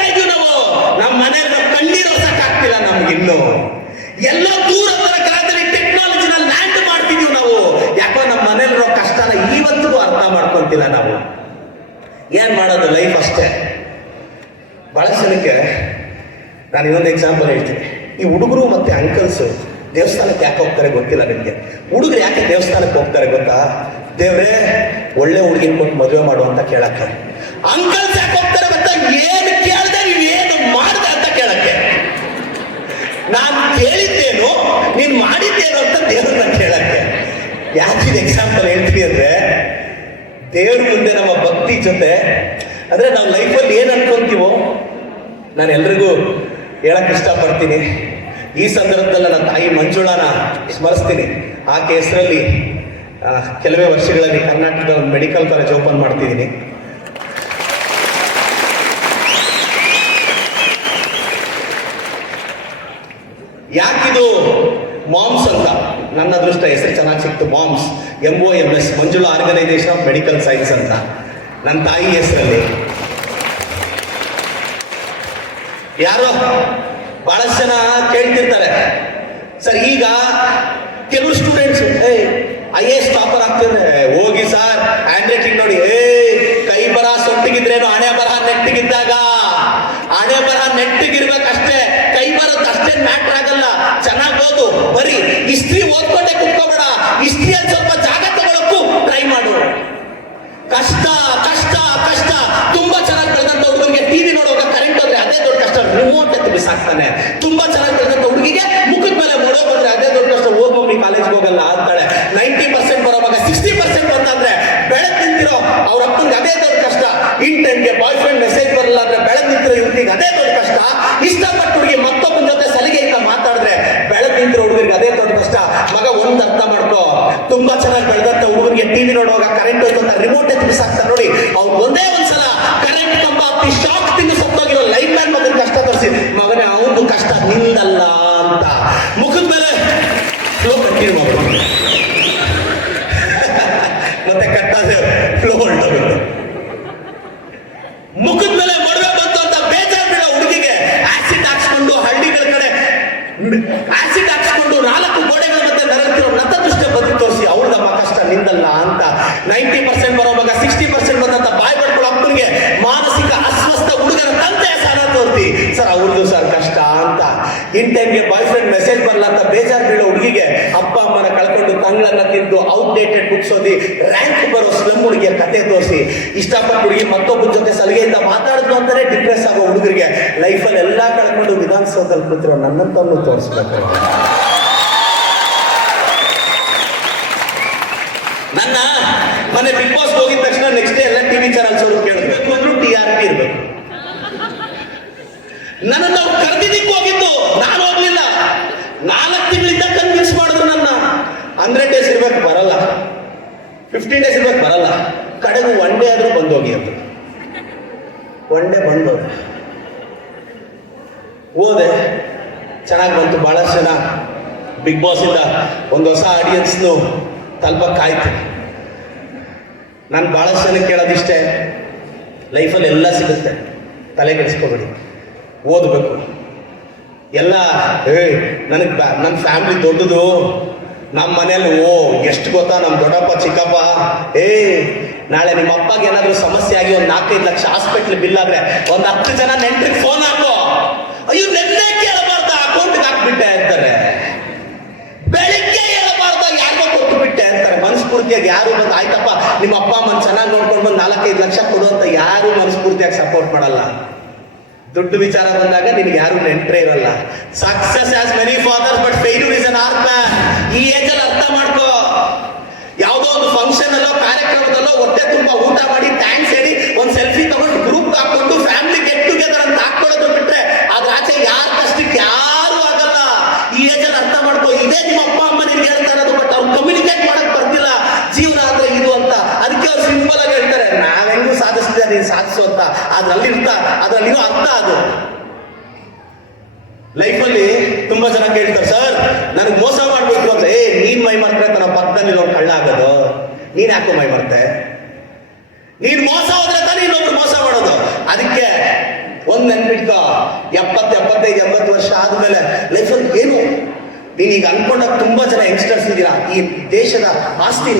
ಇನ್ನು ಎಲ್ಲ ದೂರದ ಗ್ರಹದಲ್ಲಿ ಟೆಕ್ನಾಲಜಿನ ಲ್ಯಾಂಡ್ ಮಾಡ್ತಿದೀವಿ ನಾವು. ಯಾಕೋ ನಮ್ಮ ಮನೇಲಿರೋ ಕಷ್ಟನ ಇವತ್ತಿಗೂ ಅರ್ಥ ಮಾಡ್ಕೊಂತಿಲ್ಲ ನಾವು. ಏನ್ ಮಾಡೋದು, ಲೈಫ್ ಅಷ್ಟೇ. ಬಹಳ ಜನಕ್ಕೆ ನಾನು ಇನ್ನೊಂದು ಎಕ್ಸಾಂಪಲ್ ಹೇಳ್ತೀನಿ. ಈ ಹುಡುಗರು ಮತ್ತೆ ಅಂಕಲ್ಸ್ ದೇವಸ್ಥಾನಕ್ಕೆ ಯಾಕೆ ಹೋಗ್ತಾರೆ ಗೊತ್ತಿಲ್ಲ ನಿಮಗೆ. ಹುಡುಗರು ಯಾಕೆ ದೇವಸ್ಥಾನಕ್ಕೆ ಹೋಗ್ತಾರೆ ಗೊತ್ತಾ? ದೇವ್ರೇ ಒಳ್ಳೆ ಹುಡುಗಿನ ಕೊಟ್ಟು ಮದುವೆ ಮಾಡು ಅಂತ ಕೇಳಕ್ಕೆ. ಅಂಕಲ್ಸ್ ಯಾಕೆ ಹೋಗ್ತಾರೆ ಗೊತ್ತಾ? ಏನು ಕೇಳ್ದೆ ನೀವೇನು ಮಾಡ್ದೆ ಅಂತ ಕೇಳಕ್ಕೆ. ನಾನು ಕೇಳಿದ್ದೇನು ನೀನ್ ಮಾಡಿದ್ದೇನು ಅಂತ ದೇವ್ರನ್ನ ಕೇಳಕ್ಕೆ. ಯಾಕಿದ ಎಕ್ಸಾಂಪಲ್ ಹೇಳ್ತೀನಿ ಅಂದ್ರೆ, ದೇವ್ರ ಮುಂದೆ ನಮ್ಮ ಭಕ್ತಿ ಜೊತೆ ಅಂದ್ರೆ ನಾವು ಲೈಫಲ್ಲಿ ಏನ್ ಅನ್ಕೊಂತೀವೋ ನಾನು ಎಲ್ರಿಗೂ ಹೇಳಕ್ ಇಷ್ಟಪಡ್ತೀನಿ. ಈ ಸಂದರ್ಭದಲ್ಲಿ ನನ್ನ ತಾಯಿ ಮಂಜುಳಾನ ಸ್ಮರಿಸ್ತೀನಿ. ಆಕೆ ಹೆಸರಲ್ಲಿ ಕೆಲವೇ ವರ್ಷಗಳಲ್ಲಿ ಕರ್ನಾಟಕದ ಒಂದು ಮೆಡಿಕಲ್ ಕಾಲೇಜ್ ಓಪನ್ ಮಾಡ್ತಿದ್ದೀನಿ. ಯಾಕಿದು ಮಾಮ್ಸ್ ಅಂತ ನನ್ನ ಅದೃಷ್ಟ ಹೆಸರು ಚೆನ್ನಾಗಿ ಸಿಕ್ತು. Moms MOMS Manjula organisation of medical science ಅಂತ ನನ್ನ ತಾಯಿ ಹೆಸರಲ್ಲಿ. ಯಾರೋ ಬಹಳಷ್ಟು ಜನ ಕೇಳ್ತಿರ್ತಾರೆ, ಸರ್ ಈಗ ಕೆಲವು ಸ್ಟೂಡೆಂಟ್ಸ್ IAS ಟಾಪರ್ ಆಗ್ತಿದ್ರೆ ಹೋಗಿ ಸರ್ ಹ್ಯಾಂಡ್ ರೈಟಿಂಗ್ ನೋಡಿ, ಕೈ ಬರ ಸೊಟ್ಟಿಗಿದ್ರೇನು ಹಣೆ ಬರಹ ನೆಟ್ಟಿಗಿದ್ದಾಗ. ಹಣೆ ಬರಹ ನೆಟ್ಟಿಗಿರ್ಬೇಕಷ್ಟೇ, ಕೈ ಬರೋದು ಅಷ್ಟೇ ಮ್ಯಾಟ್ರ್ ಆಗಲ್ಲ. ಚೆನ್ನಾಗಿ ಓದು, ಬರೀ ಹಿಸ್ಟ್ರಿ ಓದ್ಕೊಂಡೆ ಕುತ್ಕೋಬೇಡ, ಹಿಸ್ಟ್ರಿಯಲ್ಲಿ ಸ್ವಲ್ಪ ಜಾಗ ತಗೊಳಕ್ಕೂ ಟ್ರೈ ಮಾಡು. ಕಷ್ಟ ಕಷ್ಟ ಕಷ್ಟ. ತುಂಬಾ ಚೆನ್ನಾಗಿ ಬೆಳೆದಂತ ಹುಡುಗರಿಗೆ ಟಿವಿ ನೋಡುವಾಗ ಕರೆಂಟ್ ಹೋದ್ರೆ ಅದೇ ದೊಡ್ಡ ಕಷ್ಟ, ರಿಮೋಟ್ ಎತ್ತು ಬಿಸಾಕ್ತಾನೆ. ತುಂಬಾ ಚೆನ್ನಾಗಿ ಬೆಳೆದಂತ ಹುಡುಗಿಗೆ ಮುಖದ ಮೇಲೆ ಮೊಳೆ ಬಂದ್ರೆ ಅದೇ ದೊಡ್ಡ ಕಷ್ಟ, ಓದ್ ಮಮ್ಮಿ ಕಾಲೇಜ್ಗೆ ಹೋಗಲ್ಲ ಅಂತಾಳೆ. 90% ಬರೋವಾಗ 60% ಬಂತಂದ್ರೆ ಬೆಳೆದ್ ನಿಂತಿರೋ ಅವ್ರ ಅಪ್ಪನಿಗೆ ಅದೇ ದೊಡ್ಡ ಕಷ್ಟ. ಇನ್ ಟೈಮ್ಗೆ ಬಾಯ್ ಫ್ರೆಂಡ್ ಮೆಸೇಜ್ ಬರಲ್ಲ ಅಂದ್ರೆ ಬೆಳೆದ್ ನಿಂತಿರೋ ಯುವತಿಗೆ ಅದೇ ದೊಡ್ಡ ಕಷ್ಟ. ಇಷ್ಟಪಟ್ಟು ಹುಡುಗಿ ಮತ್ತೊಬ್ಬನ ಜೊತೆ ಸಲಿಗೆಯಿಂದ ಮಾತಾಡಿದ್ರೆ ಬೆಳೆದ್ ನಿಂತಿರೋ ಹುಡುಗರಿಗೆ ಅದೇ ದೊಡ್ಡ ಕಷ್ಟ. ಮಗ ಒಂದ್ ಅರ್ಥ ಮಾಡ್ಕೋ, ತುಂಬಾ ಚೆನ್ನಾಗಿ ಬೆಳೆದಂತ ಹುಡುಗರಿಗೆ ಟಿವಿ ನೋಡುವಾಗ ಕರೆಂಟ್ ಹೋಯ್ತು ಅಂತ ರಿಮೋಟ್ ಎತ್ತು ಬಿಸಾಕ್ತಾರೆ ನೋಡಿ. ಅವ್ರು ಒಂದೇ ಒಂದ್ಸಲ ಕರೆಂಟ್ ಕಂಬ ಹತ್ತಿ ಶಾಕ್ ತಿಂದು ಸತ್ತೋಗಿರೋ ಲೈನ್ ಮ್ಯಾನ್ ಮಗನ ಕಷ್ಟ ತೋರಿಸಿ, ಮಗನೇ ಅವನು ಕಷ್ಟ ನಿಂದಲ್ಲ ಅಂತ ಮುಖದ ಮೇಲೆ ಫ್ಲೋ ಕಂಟಿನ್ಯೂ ಮಾಡ್ಬೋದು. ಮತ್ತೆ ಕಟ್ಟಾದ ಫ್ಲೋ ಹೊರಟೋಗುತ್ತೆ. ಮುಖದ ಮೇಲೆ ಮಡುವೆ ಬಂತು ಅಂತ ಬೇಜಾರು ಬೀಳೋ ಹುಡುಗಿಗೆ ಆಸಿಡ್ ಹಾಕ್ಸ್ಕೊಂಡು ಹಳ್ಳಿಗಳ ಕಡೆ ಆಸಿಡ್ ಹಾಕ್ಸ್ಕೊಂಡು 4 ಗೋಡೆಗಳ ಮಧ್ಯೆ ನರಳ್ತಿರೋ ನತದೃಷ್ಟೇ ಬದುಕು ತೋರಿಸಿ ಅವ್ರದಮ್ಮ ಕಷ್ಟ ನಿಂದಲ್ಲ ಅಂತ. 90% ಬರೋವಾಗ 60% ಬಂದಂತ ಬಾಯ್ ಬಡ್ಕೊಳ್ಳೋ ಅಪ್ಪನಿಗೆ ಮಾನಸಿಕ ಅಸ್ವಸ್ಥ ಹುಡುಗರ ತಂದೆ ಸಾಲ ತೋರಿಸಿ ಸರ್ ಅವ್ರದ್ದು ಸರ್ ಕಷ್ಟ ಅಂತ. ಇನ್ ಟೈಮ್ಗೆ ಬಾಯ್ ಫ್ರೆಂಡ್ ಮೆಸೇಜ್ ಬರಲ್ಲ ಅಂತ ಬೇಜಾರು ಬೀಳೋ ಹುಡುಗಿಗೆ ಅಪ್ಪ ಅಮ್ಮನ ಕಳ್ಕೊಂಡು ತಂಗಳನ್ನ ತಿಂದು ಔಟ್ಡೇಟೆಡ್ ಬುಕ್ಸ್ ಓದಿ ರ್ಯಾಂಕ್ ಬರೋ ಸ್ಲಮ್ ಹುಡುಗಿಯ ಕತೆ ತೋರಿಸಿ ಇಷ್ಟಪಟ್ಟು ಹುಡುಗಿ ಮತ್ತೊಬ್ಬನ ಜೊತೆ ಸಲಿಗೆಯಿಂದ ಮಾತಾಡಿದ್ರು ಅಂತಾನೆ ಡಿಪ್ರೆಸ್ ಆಗೋ ಹುಡುಗರಿಗೆ ಲೈಫಲ್ಲಿ ಎಲ್ಲ ಕಳ್ಕೊಂಡು ವಿಧಾನಸೌಧದಲ್ಲಿ ಕೂತಿರೋ ನನ್ನಂತವನ್ನು ತೋರಿಸ್ಬೇಕು. ನನ್ನ ಮನೆ ಬಿಗ್ ಬಾಸ್ ಹೋಗಿದ ತಕ್ಷಣ ನೆಕ್ಸ್ಟ್ ಡೇ ಎಲ್ಲ ಟಿವಿ ಚಾನಲ್ಸ್ ಅವರು ಕೇಳಬೇಕು ಅಂದ್ರೂ TRP ಇರ್ಬೇಕು. ನನ್ನನ್ನು ಅವ್ರು ಕರೆದಿದ್ದಕ್ಕೆ ಹೋಗಿದ್ದು, ನಾನು ಹೋಗ್ಲಿಲ್ಲ. 4 ತಿಂಗಳಿಂದ ಕನ್ವಿನ್ಸ್ ಮಾಡಿದ್ರು ನನ್ನ. 100 ಡೇಸ್ ಇರ್ಬೇಕು ಬರಲ್ಲ, 15 ಡೇಸ್ ಇರ್ಬೇಕು ಬರಲ್ಲ, ಕಡೆಗೂ 1 ಡೇ ಆದ್ರೂ ಬಂದೋಗಿ ಅಂತ. 1 ಡೇ ಬಂದೋದು, ಹೋದೆ, ಚೆನ್ನಾಗಿ ಬಂತು. ಬಹಳಷ್ಟು ಜನ ಬಿಗ್ ಬಾಸ್ ಇಂದ ಒಂದು ಹೊಸ ಆಡಿಯನ್ಸ್ನು ತಲುಪಕ್ಕಾಯ್ತು. ನಾನು ಬಹಳಷ್ಟು ಜನ ಕೇಳೋದಿಷ್ಟೇ, ಲೈಫಲ್ಲಿ ಎಲ್ಲ ಸಿಗುತ್ತೆ, ತಲೆ ಕೆಡಿಸ್ಕೋಬೇಡಿ, ಓದಬೇಕು ಎಲ್ಲ. ನನಗೆ ನನ್ನ ಫ್ಯಾಮಿಲಿ ದೊಡ್ಡದು, ನಮ್ಮ ಮನೇಲಿ ಎಷ್ಟು ಗೊತ್ತಾ, ನಮ್ಮ ದೊಡ್ಡಪ್ಪ ಚಿಕ್ಕಪ್ಪ ನಾಳೆ ನಿಮ್ಮ ಅಪ್ಪಗೆ ಏನಾದರೂ ಸಮಸ್ಯೆ ಆಗಿ ಒಂದು 4-5 ಲಕ್ಷ ಹಾಸ್ಪಿಟ್ಲ್ ಬಿಲ್ ಆದ್ರೆ ಒಂದು 10 ಜನ ನೆಂಟ್ರಿಗೆ ಫೋನ್ ಹಾಕೋ, ಅಯ್ಯೋ ನೆನ್ನೆ ಕೇಳಬಾರ್ದ ಅಕೌಂಟ್ಗೆ ಹಾಕ್ಬಿಟ್ಟೆ ಅಂತಾರೆ. ಬೆಳಿಗ್ಗೆ ಹೇಳಬಾರ್ದ ಯಾರಿಗೋ ಕೊಟ್ಟು ಬಿಟ್ಟೆ ಅಂತಾರೆ. ಮನಸ್ಫೂರ್ತಿಯಾಗಿ ಯಾರು ಬಂದು ಆಯ್ತಪ್ಪ ನಿಮ್ಮ ಅಪ್ಪ ಅಮ್ಮನ ಚೆನ್ನಾಗಿ ನೋಡ್ಕೊಂಡು ಬಂದು 4-5 ಲಕ್ಷ ಕೊಡು ಅಂತ ಯಾರು ಮನಸ್ಫೂರ್ತಿಯಾಗಿ ಸಪೋರ್ಟ್ ಮಾಡಲ್ಲ. ದುಡ್ಡು ವಿಚಾರ ಬಂದಾಗ ನಿನ್ಗೆ ಯಾರು ನೆಂಟ್ರೇ ಇರಲ್ಲ. Success has many fathers but failure is an orphan. ಈ ಏಜಲ್ಲಿ ಅರ್ಥ ಮಾಡ್ಕೋ. ಯಾವುದೋ ಒಂದು ಫಂಕ್ಷನ್ ಅಲ್ಲೋ ಕಾರ್ಯಕ್ರಮದಲ್ಲೋ ಹೊಟ್ಟೆ ತುಂಬಾ ಊಟ ಮಾಡಿ ಥ್ಯಾಂಕ್ಸ್ ಹೇಳಿ ಒಂದು ಸೆಲ್ಫಿ ತಗೊಂಡು ಗ್ರೂಪ್ ಹಾಕೊಂಡು ಫ್ಯಾಮಿಲಿ ಗೆಟ್ ಟುಗೆದರ್ ಅಂತ ಹಾಕೊಳ್ಳೋದು ಬಿಟ್ರೆ ಅದ್ರ ಆಚೆ ಯಾರ ಕಷ್ಟಕ್ಕೆ ಯಾರು ಆಗಲ್ಲ. ಈ ಏಜಲ್ಲಿ ಅರ್ಥ ಮಾಡ್ಕೋ. ಇದೇ ನಿಮ್ಮ ಅಪ್ಪ ಅಮ್ಮ ನಿನ್ಗೆ ಹೇಳ್ತಾ ಇರೋದು, ಬಟ್ ಅವ್ರು ಕಮ್ಯುನಿಕೇಟ್ ಮಾಡಕ್ ಬರ್ತಿಲ್ಲ ಜೀವನ ಅಂದ್ರೆ ಇದು ಅಂತ. ಅದಕ್ಕೆ ಅವ್ರು ಸಿಂಪಲ್ ಆಗಿ ಹೇಳ್ತಾರೆ, ನಾವ್ ಹೆಂಗೂ ಸಾಧಿಸ್ತೀವಿ ನೀನು ಸಾಧಿಸು ಅಂತ. ಅದ್ರಲ್ಲಿರೋ ಅರ್ಥ ಅದು. ಲೈಫಲ್ಲಿ ತುಂಬಾ ಜನ ಕೇಳ್ತಾರೆ, ಸರ್ ನನಗೆ ಮೋಸ ಮಾಡ್ಬೇಕು ಅಂತ. ನೀನ್ ಮೈ ಮರ್ತ್ರೆ ತನ್ನ ಪಕ್ಕದಲ್ಲಿರೋ ಕಳ್ಳ ಆಗೋದು, ನೀನ್ ಯಾಕೋ ಮೈ ಮರ್ತೆ? ನೀನ್ ಮೋಸ ಹೋದ್ರೆ ತಾನೇ ಇನ್ನೊಬ್ರು ಮೋಸ ಮಾಡೋದು. ಅದಕ್ಕೆ ಒಂದ್ ನೆನ್ಪಿಟ್ಕೋ, 75 ವರ್ಷ ಆದ್ಮೇಲೆ ಲೈಫಲ್ಲಿ ಏನು ನೀನೀಗ ಅನ್ಕೊಂಡಾಗ ತುಂಬಾ ಜನ ಯಂಗ್ಸ್ಟರ್ಸ್ ಇದೀರಾ. ಈ ದೇಶದ ಆಸ್ತಿ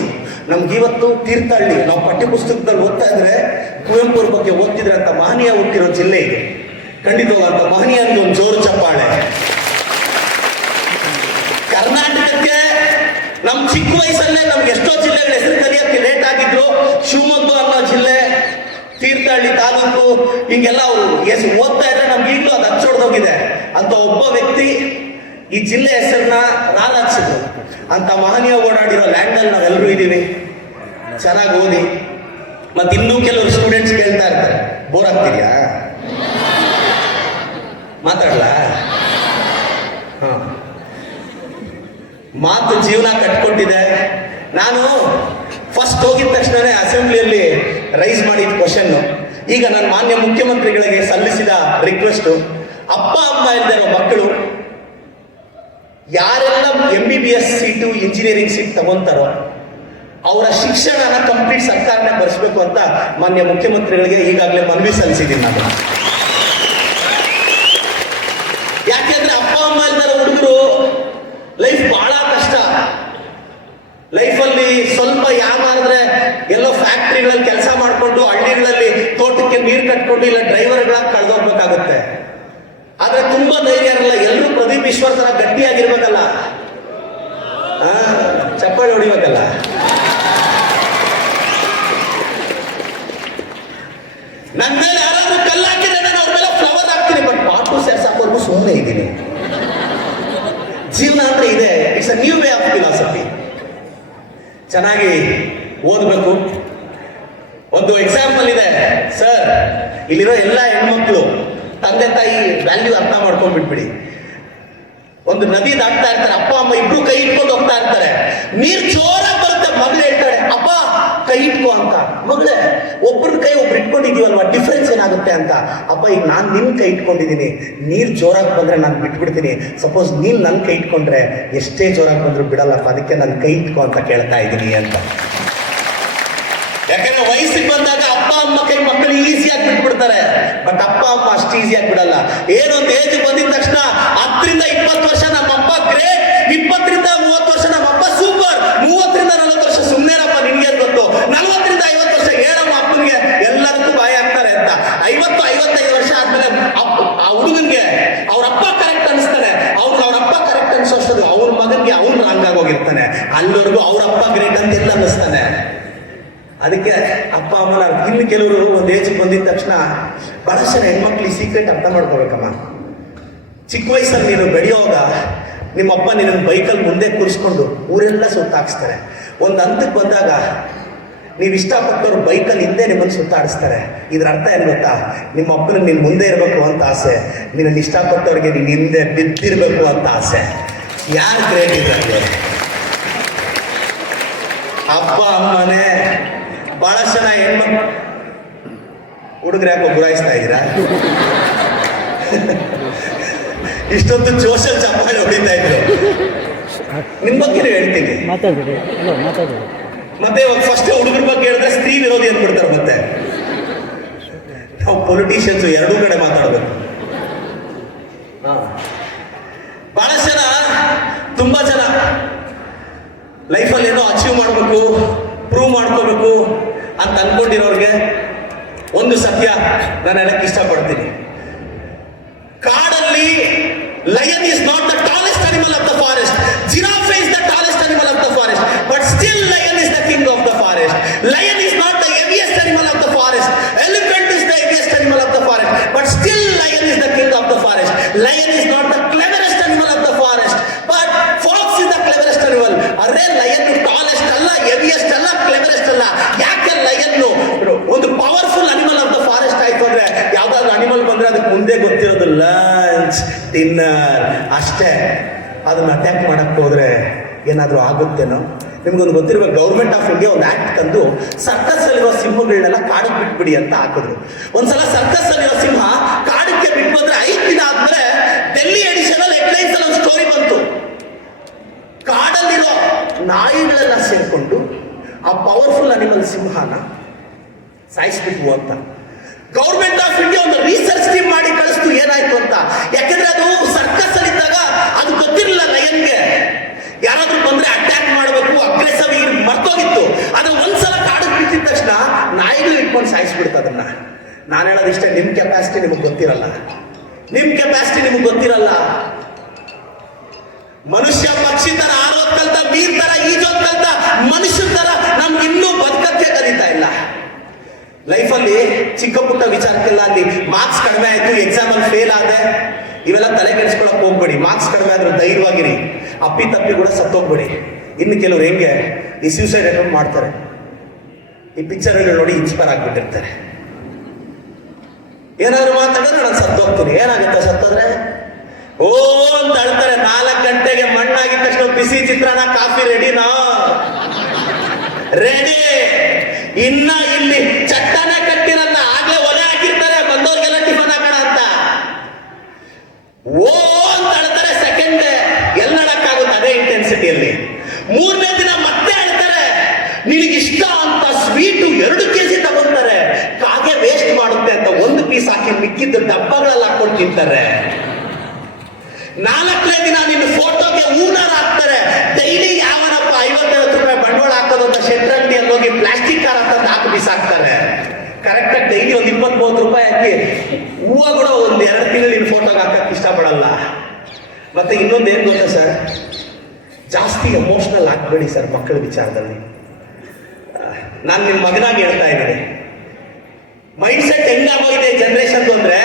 ನಮ್ಗಿವತ್ತು ತೀರ್ಥಹಳ್ಳಿ, ನಾವು ಪಠ್ಯ ಪುಸ್ತಕದಲ್ಲಿ ಓದ್ತಾ ಇದ್ರೆ ಕುವೆಂಪು ಅವ್ರ ಬಗ್ಗೆ ಓದ್ತಿದ್ರೆ ಅಂತ ಮಹನೀಯ ಹುಟ್ಟಿರೋ ಜಿಲ್ಲೆ ಇದೆ. ಖಂಡಿತವಾಗಂತ ಮಹನೀಯನಿಗೆ ಒಂದು ಜೋರು ಚಪ್ಪಾಳೆ. ಕರ್ನಾಟಕಕ್ಕೆ ನಮ್ ಚಿಕ್ಕ ವಯಸ್ಸಲ್ಲೇ ನಮ್ಗೆ ಎಷ್ಟೋ ಜಿಲ್ಲೆಗಳ ಹೆಸರು ಕಲಿಯಕ್ಕೆ ಲೇಟ್ ಆಗಿದ್ರು. ಶಿವಮೊಗ್ಗ ಅನ್ನೋ ಜಿಲ್ಲೆ, ತೀರ್ಥಹಳ್ಳಿ ತಾಲೂಕು, ಹಿಂಗೆಲ್ಲ ಅವರು ಓದ್ತಾ ಇದ್ರೆ ನಮ್ಗೆ ಈಗಲೂ ಅದು ಹಚ್ಚೊಡ್ದೋಗಿದೆ. ಅಂತ ಒಬ್ಬ ವ್ಯಕ್ತಿ ಈ ಜಿಲ್ಲೆ ಹೆಸರನ್ನ ರಾಲಾಕ್ಸಿದ್ರು. ಅಂತ ಮಹನೀಯ ಓಡಾಡಿರೋ ಲ್ಯಾಂಡಲ್ಲಿ ನಾವೆಲ್ಲರೂ ಇದ್ದೀವಿ. ಚೆನ್ನಾಗಿ ಓದಿ. ಮತ್ತೆ ಇನ್ನೂ ಕೆಲವರು ಸ್ಟೂಡೆಂಟ್ಸ್ ಕೇಳ್ತಾ ಇರ್ತಾರೆ, ಬೋರ್ ಆಗ್ತಿದ್ಯಾ, ಮಾತಾಡಲ್ಲ? ಹಾ, ಮಾತು ಜೀವನ ಕಟ್ಕೊಟ್ಟಿದೆ. ನಾನು ಫಸ್ಟ್ ಹೋಗಿದ ತಕ್ಷಣನೇ ಅಸೆಂಬ್ಲಿಯಲ್ಲಿ ರೈಸ್ ಮಾಡಿದ ಕ್ವಶನ್, ಈಗ ನಾನು ಮಾನ್ಯ ಮುಖ್ಯಮಂತ್ರಿಗಳಿಗೆ ಸಲ್ಲಿಸಿದ ರಿಕ್ವೆಸ್ಟ್, ಅಪ್ಪ ಅಮ್ಮ ಇಲ್ದಿರೋ ಮಕ್ಕಳು ಯಾರೆಲ್ಲ MBBS ಸೀಟು, ಇಂಜಿನಿಯರಿಂಗ್ ಸೀಟ್ ತಗೊಂತಾರೋ ಅವರ ಶಿಕ್ಷಣನ ಕಂಪ್ಲೀಟ್ ಸರ್ಕಾರನೇ ಭರಿಸಬೇಕು ಅಂತ ಮಾನ್ಯ ಮುಖ್ಯಮಂತ್ರಿಗಳಿಗೆ ಈಗಾಗಲೇ ಮನವಿ ಸಲ್ಲಿಸಿದ್ದೀನಿ ನಾನು. ಯಾಕೆಂದ್ರೆ ಅಪ್ಪ ಅಮ್ಮ ಇಲ್ದಿರೋ ಹುಡುಗರು ಲೈಫ್ ಬಹಳ ಕಷ್ಟ. ಲೈಫಲ್ಲಿ ಸ್ವಲ್ಪ ಯಾಮಾದ್ರೆ ಎಲ್ಲೋ ಫ್ಯಾಕ್ಟ್ರಿಗಳಲ್ಲಿ ಕೆಲಸ ಮಾಡಿಕೊಂಡು, ಹಳ್ಳಿಗಳಲ್ಲಿ ತೋಟಕ್ಕೆ ನೀರು ಕಟ್ಕೊಂಡು, ಇಲ್ಲ ಡ್ರೈವರ್ಗಳಾಗಿ ಕಳೆದೋಗ್ಬೇಕಾಗುತ್ತೆ. ಆದ್ರೆ ತುಂಬಾ ಧೈರ್ಯ ಇರಲ್ಲ. ಎಲ್ಲರೂ ಪ್ರದೀಪ್ ಈಶ್ವರ್ ತರ ಗಟ್ಟಿಯಾಗಿರ್ಬೇಕಲ್ಲ, ಚಪ್ಪಾಳೆ ಹೊಡಿಬೇಕಲ್ಲ. ನನ್ನ ಮೇಲೆ ಯಾರಾದ್ರೂ ಕಲ್ಲಾಕಿದ್ರೆ ನಾನು ಅವ್ರ ಮೇಲೆ ಫ್ಲವರ್ ಹಾಕ್ತೀನಿ, ಬಟ್ ಪಾಟು ಸೇರ್ಸಾಕೋರ್ಗು ಸುಮ್ಮನೆ ಇದ್ದೀನಿ. ಜೀವನ ಅಂದ್ರೆ ಇದೆ, it's a new way of philosophy. ಚೆನ್ನಾಗಿ ಓದಬೇಕು. ಒಂದು ಎಕ್ಸಾಂಪಲ್ ಇದೆ ಸರ್, ಇಲ್ಲಿರೋ ಎಲ್ಲ ಹೆಣ್ಮಕ್ಳು ತಂದೆ ತಾಯಿ ವ್ಯಾಲ್ಯೂ ಅರ್ಥ ಮಾಡ್ಕೊಂಡ್ಬಿಟ್ಬಿಡಿ. ಒಂದು ನದಿ ದಾಟ್ತಾ ಇರ್ತಾರೆ, ಅಪ್ಪ ಅಮ್ಮ ಇಬ್ರು ಕೈ ಇಟ್ಕೊಂಡು ಹೋಗ್ತಾ ಇರ್ತಾರೆ, ನೀರ್ ಜೋರಾಗಿ ಬರುತ್ತೆ, ಮಗಳು ಹೇಳ್ತಾಳೆ ಅಪ್ಪ ಕೈ ಇಟ್ಕೋ ಅಂತ. ಮಗಳೇ, ಒಬ್ಬರ ಕೈ ಒಬ್ರು ಇಟ್ಕೊಂಡಿದೀವಲ್ವಾ, ಡಿಫ್ರೆನ್ಸ್ ಏನಾಗುತ್ತೆ ಅಂತ. ಅಪ್ಪ ಈಗ ನಾನು ನಿನ್ ಕೈ ಇಟ್ಕೊಂಡಿದ್ದೀನಿ, ನೀರ್ ಜೋರಾಗಿ ಬಂದ್ರೆ ನಾನು ಬಿಟ್ಬಿಡ್ತೀನಿ, ಸಪೋಸ್ ನೀನ್ ನನ್ನ ಕೈ ಇಟ್ಕೊಂಡ್ರೆ ಎಷ್ಟೇ ಜೋರಾಗಿ ಬಂದ್ರು ಬಿಡಲ್ಲಪ್ಪ, ಅದಕ್ಕೆ ನನ್ನ ಕೈ ಇಟ್ಕೋ ಅಂತ ಕೇಳ್ತಾ ಇದ್ದೀನಿ ಅಂತ. ಯಾಕಂದ್ರೆ ವಯಸ್ಸಿಗೆ ಬಂದಾಗ ಅಪ್ಪ ಅಮ್ಮ ಕೈ ಮಕ್ಕಳು ಈಸಿಯಾಗಿ ಬಿಟ್ಬಿಡ್ತಾರೆ, ಬಟ್ ಅಪ್ಪ ಅಮ್ಮ ಅಷ್ಟು ಈಸಿಯಾಗಿ ಬಿಡಲ್ಲ. ಏನೊಂದು ಏಜ್ ಬಂದಿದ ತಕ್ಷಣ 10 ರಿಂದ 20 ವರ್ಷ ನಮ್ಮಪ್ಪ ಗ್ರೇಟ್, 20 ರಿಂದ 30 ವರ್ಷ ನಮ್ಮಪ್ಪ ಸೂಪರ್, 30 ರಿಂದ 40 ವರ್ಷ ಸುಮ್ಮನೆರಪ್ಪ ನಿನ್ಗೆ ಗೊತ್ತು, 40 ರಿಂದ 50 ವರ್ಷ ಹೇಳಮ್ಮ ಅಪ್ಪನಿಗೆ ಎಲ್ಲರಿಗೂ ಬಾಯಿ ಆಗ್ತಾರೆ ಅಂತ. 50-55 ವರ್ಷ ಆದ್ಮೇಲೆ ಆ ಹುಡುಗನ್ಗೆ ಅವ್ರ ಅಪ್ಪ ಕರೆಕ್ಟ್ ಅನಿಸ್ತಾನೆ, ಅವ್ರ ಅಪ್ಪ ಕರೆಕ್ಟ್ ಅನ್ಸೋದು, ಅವ್ರ ಮಗನ್ಗೆ ಅವ್ನು ಹಂಗಾಗೋಗಿರ್ತಾನೆ. ಅಲ್ಲಿವರೆಗೂ ಅವ್ರ ಅಪ್ಪ ಗ್ರೇಟ್ ಅಂತ ಎಲ್ಲ ಅನ್ನಿಸ್ತಾನೆ. ಅದಕ್ಕೆ ಅಪ್ಪ ಅಮ್ಮನ ಇನ್ನು ಕೆಲವರು ಒಂದು ಏಜ್ ಬಂದಿದ ತಕ್ಷಣ ಬಹಳಷ್ಟು ಜನ ಹೆಣ್ಮಕ್ಳು ಈ ಸೀಕ್ರೆಟ್ ಅರ್ಥ ಮಾಡ್ಕೋಬೇಕಮ್ಮ. ಚಿಕ್ಕ ವಯಸ್ಸಲ್ಲಿ ನೀನು ಬೆಳೆಯೋವಾಗ ನಿಮ್ಮಪ್ಪ ನಿನ್ನ ಬೈಕಲ್ಲಿ ಮುಂದೆ ಕೂರಿಸ್ಕೊಂಡು ಊರೆಲ್ಲ ಸುತ್ತಾಡಿಸ್ತಾರೆ. ಒಂದು ಹಂತಕ್ಕೆ ಬಂದಾಗ ನೀವು ಇಷ್ಟಪಟ್ಟವ್ರು ಬೈಕಲ್ಲಿ ಹಿಂದೆ ನಿಮ್ಮನ್ನು ಸುತ್ತಾಡಿಸ್ತಾರೆ. ಇದ್ರ ಅರ್ಥ ಏನು ಗೊತ್ತಾ, ನಿಮ್ಮ ಅಪ್ಪನ ನಿನ್ನ ಮುಂದೆ ಇರಬೇಕು ಅಂತ ಆಸೆ, ನಿನ್ನನ್ನು ಇಷ್ಟಪಟ್ಟವ್ರಿಗೆ ನೀನು ಹಿಂದೆ ಬಿದ್ದಿರಬೇಕು ಅಂತ ಆಸೆ. ಯಾರು ಗ್ರೇಟ್ ಇದ್ದಾರೆ? ಅಪ್ಪ ಅಮ್ಮನೇ. ಬಹಳ ಜನ ಹೆಣ್ಮಕ್ಳು ಹುಡುಗರು ಯಾಕೋ ಗುರಾಯಿಸ್ತಾ ಇದ್ದೀರಾ? ಇಷ್ಟೊಂದು ಸೋಷಲ್ ಚಪ್ಪಾಳೆ ಹೊಡಿತಾ ಇದ್ರು. ನಿಮ್ ಬಗ್ಗೆ ಹೇಳ್ತೀನಿ. ಮತ್ತೆ ಇವಾಗ ಫಸ್ಟ್ ಹುಡುಗರ ಬಗ್ಗೆ ಹೇಳಿದ್ರೆ ಸ್ತ್ರೀ ವಿರೋಧಿ ಅಂದ್ಬಿಡ್ತಾರೆ. ಮತ್ತೆ ನಾವು ಪೊಲಿಟಿಷಿಯನ್ಸ್ ಎರಡೂ ಕಡೆ ಮಾತಾಡಬೇಕು. ಬಹಳ ಜನ, ತುಂಬಾ ಜನ ಲೈಫಲ್ಲಿ ಏನೋ ಅಚೀವ್ ಮಾಡಬೇಕು, ಪ್ರೂವ್ ಮಾಡ್ಕೋಬೇಕು ಅಂತ ಅನ್ಕೊಂಡಿರೋರಿಗೆ ಒಂದು ಸತ್ಯ ನಾನು ಹೇಳಕ್ಕೆ ಇಷ್ಟಪಡ್ತೀನಿ. ಕಾಡಲ್ಲಿ lion is not the tallest animal of the forest, giraffe is the tallest animal of the forest, but still lion is the king of the forest. Lion is not the heaviest animal of the forest, elephant is the heaviest animal of the forest, but still lion is the king of the forest. Lion is not the ಕ್ಲೆವರೆಸ್ಟ್ animal of the forest, but fox is the ಕ್ಲೆವರೆಸ್ಟ್ animal. ಅರೆ lion tallest ಅಲ್ಲ, heaviest ಅಲ್ಲ, ಕ್ಲೆವರೆಸ್ಟ್ ಅಲ್ಲ. ಯಾಕೆ lion ಒಂದು powerful animal of the forest ಆಯ್ತು ಅಂದ್ರೆ, ಯಾವ್ದಾದ್ರು animal ಬಂದ್ರೆ ಅದಕ್ಕೆ ಮುಂದೆ ಗೊತ್ತಿರೋದು ಲಂಚ್, ಡಿನ್ನರ್ ಅಷ್ಟೇ. ಅದನ್ನ ಅಟ್ಯಾಕ್ ಮಾಡಕ್ ಹೋದ್ರೆ ಏನಾದ್ರೂ ಆಗುತ್ತೇನೋ? ನಿಮ್ಗೊಂದು ಗೊತ್ತಿರ್ಬೇಕು, ಗೌರ್ಮೆಂಟ್ ಆಫ್ ಇಂಡಿಯಾ ಒಂದು ಆಕ್ಟ್ ತಂದು ಸರ್ಕಸ್ ಅಲ್ಲಿರೋ ಸಿಂಹಗಳನ್ನೆಲ್ಲ ಕಾಡಿಗೆ ಬಿಟ್ಬಿಡಿ ಅಂತ ಹಾಕಿದ್ರು. ಒಂದ್ಸಲ ಸರ್ಕಸ್ ಅಲ್ಲಿರೋ ಸಿಂಹ ಕಾಡಿಗೆ ಬಿಟ್ಟು ಬಂದ್ರೆ 5 ದಿನ ಆದ್ಮೇಲೆ ಡೆಲ್ಲಿ ಎಡಿಷನ್ ಅಲ್ಲಿ ಹೆಡ್ಲೈನ್ಸ್ ಅಲ್ಲಿ ಒಂದು ಸ್ಟೋರಿ ಬಂತು. ಕಾಡಲ್ಲಿರೋ ನಾಯಿಗಳೆಲ್ಲ ಸೇರ್ಕೊಂಡು ಆ ಪವರ್ಫುಲ್ ಅನಿಮಲ್ ಸಿಂಹನ ಸಾಯಿಸ್ಬಿಟ್ವು ಅಂತ. ಗೌರ್ಮೆಂಟ್ ಆಫ್ ಇಂಡಿಯಾ ಒಂದು ರಿಸರ್ಚ್ ಟೀಮ್ ಮಾಡಿ ಕಳಿಸ್ತು ಏನಾಯ್ತು ಅಂತ. ಯಾಕಂದ್ರೆ ಅದು ಸರ್ಕಸ್ ಅಲ್ಲಿ ಇದ್ದಾಗ ಅದು ಗೊತ್ತಿರಲಿಲ್ಲ ಲಯನ್ಗೆ. ಯಾರಾದ್ರೂ ಬಂದ್ರೆ ಅಟ್ಯಾಕ್ ಮಾಡಬೇಕು, ಅಗ್ರೆಸಿವ್ ಮರ್ತೋಗಿತ್ತು. ಅದು ಒಂದ್ಸಲ ಕಾಡಿಗೆ ಬಿಟ್ಟಿದ ತಕ್ಷಣ ನಾಯಿಗಳು ಇಟ್ಕೊಂಡು ಸಾಯಿಸ್ಬಿಡ್ತು ಅದನ್ನ. ನಾನು ಹೇಳೋದಿಷ್ಟೇ, ನಿಮ್ ಕೆಪಾಸಿಟಿ ನಿಮಗೆ ಗೊತ್ತಿರಲ್ಲ, ನಿಮ್ ಕೆಪಾಸಿಟಿ ನಿಮಗೆ ಗೊತ್ತಿರಲ್ಲ. ಮನುಷ್ಯ ಪಕ್ಷಿ ತರ ಆರೋದ್ ಕಲ್ತ, ನೀರ್ ತರ ಈಜೋದ್ ಕಲ್ತ, ಮನುಷ್ಯ ತರ ನಮ್ಗೆ ಇನ್ನೂ ಬದುಕಕ್ಕೆ ಕಲಿತಾ ಇಲ್ಲ. ಲೈಫಲ್ಲಿ ಚಿಕ್ಕ ಪುಟ್ಟ ವಿಚಾರಕ್ಕೆಲ್ಲ ಅಲ್ಲಿ ಮಾರ್ಕ್ಸ್ ಕಡಿಮೆ ಆಯ್ತು, ಎಕ್ಸಾಮ್ ಅಲ್ಲಿ ಫೇಲ್ ಆದೆ, ಇವೆಲ್ಲ ತಲೆ ಕೆಡಿಸ್ಕೊಳಕ್ ಹೋಗ್ಬೇಡಿ. ಮಾರ್ಕ್ಸ್ ಕಡಿಮೆ ಆದ್ರೂ ಧೈರ್ಯವಾಗಿರಿ, ಅಪ್ಪಿ ತಪ್ಪಿ ಕೂಡ ಸತ್ತೋಗ್ಬೇಡಿ. ಇನ್ನು ಕೆಲವ್ರು ಹೆಂಗೆ ಈ ಸೂಸೈಡ್ ಅಟೆಂಪ್ಟ್ ಮಾಡ್ತಾರೆ, ಈ ಪಿಕ್ಚರ್ ನೋಡಿ ಇನ್ಸ್ಪೈರ್ ಆಗ್ಬಿಟ್ಟಿರ್ತಾರೆ. ಏನಾದ್ರು ಮಾತಾಡಿದ್ರೆ ನಾನು ಸತ್ತೋಗ್ತೀನಿ. ಏನಾಗುತ್ತೆ ಸತ್ತೋದ್ರೆ? ಓ ಅಂತ ಅಳ್ತಾರೆ. 4 ಗಂಟೆಗೆ ಮಣ್ಣಾಗಿದ ತಕ್ಷಣ ಬಿಸಿ ಚಿತ್ರಾನ್ನ, ಕಾಫಿ ರೆಡಿನಾ? ರೆಡಿ. ಇನ್ನ ಇಲ್ಲಿ ಚಟ್ಟನೆ ಕಟ್ಟಿರಲ್ಲ, ಆಗ್ಲೇ ಒಲೆ ಹಾಕಿರ್ತಾರೆ ಬಂದವ್ರಿಗೆಲ್ಲ ಟಿಫನ್ ಹಾಕೋಣ ಅಂತ. ಓ ಅಂತ ಅಳ್ತಾರೆ. ಸೆಕೆಂಡ್ ಎಲ್ಲಡಕ್ಕಾಗುತ್ತೆ ಅದೇ ಇಂಟೆನ್ಸಿಟಿಯಲ್ಲಿ. 3ನೇ ದಿನ ಮತ್ತೆ ಹೇಳ್ತಾರೆ. ನಿನಗಿಷ್ಟ ಅಂತ ಸ್ವೀಟು 2 kg ತಗೊಂತಾರೆ. ಕಾಗೆ ವೇಸ್ಟ್ ಮಾಡುತ್ತೆ ಅಂತ 1 ಪೀಸ್ ಹಾಕಿ ಮಿಕ್ಕಿದ್ದು ಡಬ್ಬಗಳಲ್ಲಿ ಹಾಕೊಂಡು ತಿಂತಾರೆ. 4ನೇ ದಿನ ನಿನ್ನ ಫೋಟೋಗೆ ಹೂನಾರ ಹಾಕ್ತಾರೆ. ಡೈಲಿ ಯಾವನಪ್ಪ 50 ರೂಪಾಯಿ ಬಂಡವಾಳ ಹಾಕೋದು ಅಂತ ಶೆಟ್ರಂಗಡಿಯಲ್ಲಿ ಹೋಗಿ ಪ್ಲಾಸ್ಟಿಕ್ ಕಾರ್ ಅಂತ ಹಾಕಿ ಬಿಸಾಕ್ತಾರೆ. ಕರೆಕ್ಟಾಗಿ ಡೈಲಿ ಒಂದು 20-30 ರೂಪಾಯಿ ಹಾಕಿ ಹೂವು ಕೂಡ ಒಂದು 2 ತಿಂಗಳು ನಿನ್ನ ಫೋಟೋಗೆ ಹಾಕಕ್ಕೆ ಇಷ್ಟಪಡಲ್ಲ. ಮತ್ತೆ ಇನ್ನೊಂದು ಏನು ಗೊತ್ತಾ ಸರ್, ಜಾಸ್ತಿ ಎಮೋಷನಲ್ ಆಗ್ಬೇಡಿ ಸರ್ ಮಕ್ಕಳ ವಿಚಾರದಲ್ಲಿ. ನಾನು ನಿಮ್ಮ ಮಗನಾಗಿ ಹೇಳ್ತಾ ಇದ್ದೀನಿ, ಮೈಂಡ್ ಸೆಟ್ ಹೆಂಗಾಗೋಗಿದೆ ಜನರೇಷನ್ ಅಂದ್ರೆ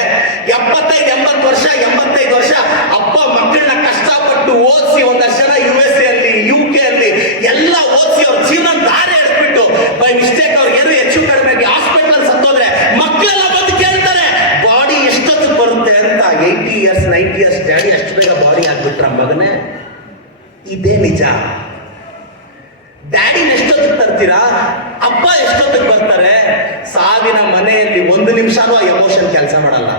75-80 ವರ್ಷ 85 ವರ್ಷ ಅಪ್ಪ ಮಕ್ಕಳನ್ನ ಕಷ್ಟಪಟ್ಟು ಓದಿಸಿ ಒಂದಷ್ಟು ಜನ USA ಅಲ್ಲಿ UK ಅಲ್ಲಿ ಎಲ್ಲ ಓದಿಸಿ ಅವ್ರ ಜೀವನ ದಾರಿ ಎಡ್ಬಿಟ್ಟು ಬೈ ಮಿಸ್ಟೇಕ್ ಅವ್ರಿಗೆ ಏನು ಹೆಚ್ಚು ಕಡಿಮೆ ಹಾಸ್ಪಿಟಲ್ ಸತ್ತೋದ್ರೆ ಮಕ್ಕಳೆಲ್ಲ ಬಂದು ಕೇಳ್ತಾರೆ ಬಾಡಿ ಎಷ್ಟೊತ್ತಿಗೆ ಬರುತ್ತೆ ಅಂತ. 80 years 90 years ಡ್ಯಾಡಿ ಅಷ್ಟು ಬೇಗ ಬಾಡಿ ಆಗ್ಬಿಟ್ರ ಮಗನೇ? ಇದೇ ನಿಜ. ಡ್ಯಾಡಿನ ಎಷ್ಟೊತ್ತಿಗೆ ತರ್ತೀರಾ, ಅಪ್ಪ ಎಷ್ಟೊತ್ತಿಗೆ ಬರ್ತಾರೆ? ಸಾವಿನ ಮನೆಯಲ್ಲಿ 1 ನಿಮಿಷನೂ ಆ ಎಮೋಷನ್ ಕೆಲಸ ಮಾಡಲ್ಲ.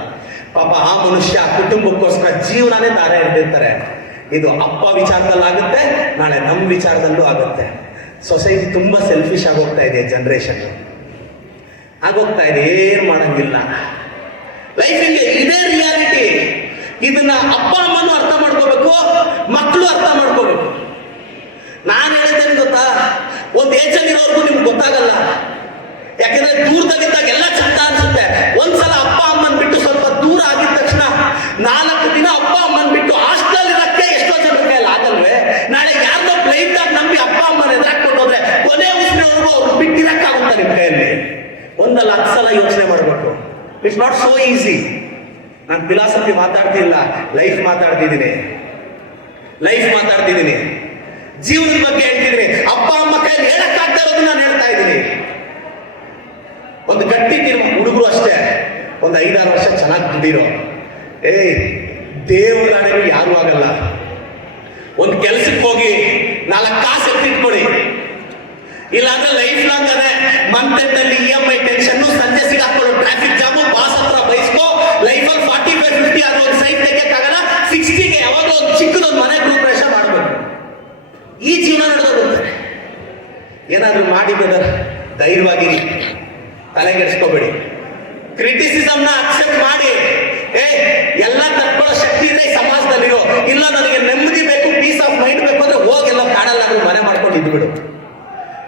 ಪಾಪ ಆ ಮನುಷ್ಯ ಕುಟುಂಬಕ್ಕೋಸ್ಕರ ಜೀವನನೇ ದಾರ ಹಿಡಿದಿರ್ತಾರೆ. ಇದು ಅಪ್ಪ ವಿಚಾರದಲ್ಲಿ ಆಗುತ್ತೆ, ನಾಳೆ ನಮ್ಮ ವಿಚಾರದಲ್ಲೂ ಆಗುತ್ತೆ. ಸೊಸೈಟಿ ತುಂಬಾ ಸೆಲ್ಫಿಶ್ ಆಗೋಗ್ತಾ ಇದೆ, ಜನರೇಷನ್ ಆಗೋಗ್ತಾ ಇದೆ. ಏನ್ ಮಾಡಂಗಿಲ್ಲ. ಲೈಫಿಗೆ ಇದೇ ರಿಯಾಲಿಟಿ. ಇದನ್ನ ಅಪ್ಪ ಅಮ್ಮನೂ ಅರ್ಥ ಮಾಡ್ಕೋಬೇಕು, ಮಕ್ಕಳು ಅರ್ಥ ಮಾಡ್ಕೋಬೇಕು. ನಾನು ಹೇಳಿದ್ದೇನೆ ಗೊತ್ತಾ, ಒಂದು ಏಜಲ್ಲಿ ಇರೋರ್ಗೂ ನಿಮ್ಗೆ ಗೊತ್ತಾಗಲ್ಲ. ಯಾಕಂದ್ರೆ ದೂರದಲ್ಲಿದ್ದಾಗ ಎಲ್ಲ ಚಂದ ಅನ್ಸುತ್ತೆ. ಒಂದ್ಸಲ ಅಪ್ಪ ಅಮ್ಮನ್ ಬಿಟ್ಟು ಸ್ವಲ್ಪ ದೂರ ಆಗಿದ ತಕ್ಷಣ 4 ದಿನ ಅಪ್ಪ ಅಮ್ಮನ್ ಬಿಟ್ಟು ಹಾಸ್ಟೆಲ್ ಇರಕ್ಕೆ ಎಷ್ಟೋ ಜನ ಕೈಯಲ್ಲಿ ಆಗಲ್ವೇ? ನಾಳೆ ಯಾರ್ದೋ ಬ್ಲೈಂಡ್ ಆಗಿ ನಂಬಿ ಅಪ್ಪ ಅಮ್ಮನ ಎದುರಾಕೊಂಡು ಹೋದ್ರೆ ಕೊನೆ ಉಸಿರಿನವರೆಗೂ ಅವ್ರು ಬಿಟ್ಟಿರಕ್ಕಾಗುತ್ತಾ ನಿಮ್ಮ ಕೈಯಲ್ಲಿ? 1-10 ಸಲ ಯೋಚನೆ ಮಾಡಬೇಕು. It's not so easy. ನಾನು ಫಿಲಾಸಫಿ ಮಾತಾಡ್ತಿಲ್ಲ, ಲೈಫ್ ಮಾತಾಡ್ತಿದ್ದೀನಿ. ಜೀವನದ ಬಗ್ಗೆ ಹೇಳ್ತಿದ್ದೀನಿ. ಅಪ್ಪ ಅಮ್ಮ ಕೈಯಲ್ಲಿ ಹೇಳಕ್ಕಾಗ್ತಾ ಇರೋದು ನಾನು ಹೇಳ್ತಾ ಇದ್ದೀನಿ. ಒಂದು ಗಟ್ಟಿ ತೀರ್ಮಾನ. ಹುಡುಗರು ಅಷ್ಟೇ, ಒಂದು 5-6 ವರ್ಷ ಚೆನ್ನಾಗಿ ದುಡಿರೋ, ದೇವ್ರ ನಾಳೆಗೂ ಯಾರು ಆಗಲ್ಲ. ಒಂದು ಕೆಲ್ಸಕ್ಕೆ ಹೋಗಿ 4 ಕಾಸು ಎತ್ತಿಟ್ಕೊಳ್ಳಿ, ಇಲ್ಲಾಂದ್ರೆ ಲೈಫ್ ಲಾಂಗ್ ಅದೇ ಮಂತ್ ಎಂಡ್ ಅಲ್ಲಿ EMI ಟೆನ್ಷನ್, ಸಂಜೆ ಸಿಗಾಕೊಳ್ಳೋ ಟ್ರಾಫಿಕ್ ಜಾಮು, ಬಾಸ್ ಹತ್ರ ಬೈಸ್ಕೋ. ಲೈಫಲ್ಲಿ 45-50 ಆದ್ರೂ ಒಂದು ಸೈಟ್ ತೆಗೆಯಕ್ಕಾಗಲ್ಲ. 60ಗೆ ಯಾವಾಗಲೂ ಒಂದು ಚಿಕ್ಕದೊಂದು ಮನೆ ಗೃಹಪ್ರವೇಶ ಮಾಡಬೇಕು. ಈ ಜೀವನ ನಡೆದೋಗುತ್ತೆ. ಏನಾದ್ರೂ ಮಾಡಿ ಬ್ರದರ್, ಧೈರ್ಯವಾಗಿರಿ, ತಲೆಗೆಡಿಸ್ಕೋಬೇಡಿ. ಕ್ರಿಟಿಸಿಸಮ್ನ ಅಕ್ಸೆಪ್ಟ್ ಮಾಡಿ. ಎಲ್ಲ ತಡ್ಕೊಳ್ಳೋ ಶಕ್ತಿ ಇದೆ ಈ ಸಮಾಜದಲ್ಲಿರೋ. ಇಲ್ಲ ನನಗೆ ನೆಮ್ಮದಿ ಬೇಕು, ಪೀಸ್ ಆಫ್ ಮೈಂಡ್ ಬೇಕು ಅಂದ್ರೆ ಹೋಗೆಲ್ಲ ಕಾಡಲ್ಲಾದ್ರೂ ಮನೆ ಮಾಡ್ಕೊಂಡು ಇದ್ಬಿಡು.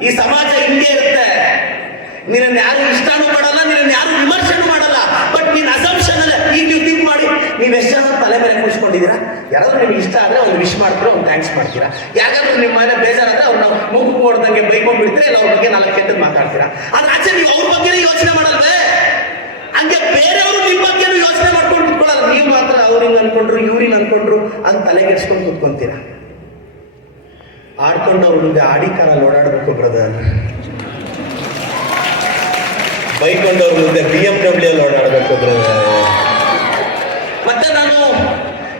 ಈ ಸಮಾಜ ಹಿಂಗೆ ಇರುತ್ತೆ. ನಿನ್ನ ಯಾರು ಇಷ್ಟನೂ ಮಾಡಲ್ಲ, ನಿನ್ನ ಯಾರು ವಿಮರ್ಶೆನೂ ಮಾಡಲ್ಲ. ಬಟ್ ನಿನ್ನ ಅಸಂಪ್ಷನ್ ಅಲ್ಲ. ಈಗ ನೀವು ಥಿಂಕ್ ಮಾಡಿ, ನೀವು ಎಷ್ಟು ಜನ ತಲೆ ಮೇಲೆ ಕೂರಿಸ್ಕೊಂಡಿದ್ದೀರಾ? ಯಾರಾದ್ರೂ ನಿಮ್ಗೆ ಇಷ್ಟ ಆದ್ರೆ ಅವ್ರು ವಿಶ್ ಮಾಡ್ತೀರಾ, ಅವ್ರು ಥ್ಯಾಂಕ್ಸ್ ಮಾಡ್ತೀರಾ. ಯಾರಾದ್ರೂ ನಿಮ್ಮ ಮನೆ ಬೇಜಾರಾದ್ರೆ ಅವ್ರನ್ನ ಮೂಗು ಹೊಡೆದಂಗೆ ಬೈಕೊಂಡ್ಬಿಡ್ತೀರಾ, ಇಲ್ಲ ಅವ್ರ ಬಗ್ಗೆ 4 ಕೆಟ್ಟದ್ದು ಮಾತಾಡ್ತೀರಾ. ಆದ್ರೆ ಆಚೆ ನೀವು ಅವ್ರ ಬಗ್ಗೆನೇ ಯೋಚನೆ ಮಾಡಲ್ವೇ? ಹಂಗೆ ಬೇರೆಯವರು ನಿಮ್ಮ ಬಗ್ಗೆನೂ ಯೋಚನೆ ಮಾಡ್ಕೊಂಡು ಕುತ್ಕೊಳ್ಳಲ್ಲ. ನೀವು ಮಾತ್ರ ಅವ್ರಿಂಗ್ ಅನ್ಕೊಂಡ್ರು, ಇವ್ರಿಂಗ್ ಅನ್ಕೊಂಡ್ರು ಅಂತ ತಲೆಗೆಡ್ಸ್ಕೊಂಡು ಕುತ್ಕೊಂತೀರಾ. ಆಡ್ಕೊಂಡು ಅವ್ರ ಮುಂದೆ ಆಡಿ ಕಾರಲ್ಲಿ ಓಡಾಡಬೇಕು ಬ್ರದರ್. ಬೈಕೊಂಡವ್ರ ಮುಂದೆ BMW ಅಲ್ಲಿ ಓಡಾಡಬೇಕು ಬ್ರದರ್. ಮತ್ತೆ ನಾನು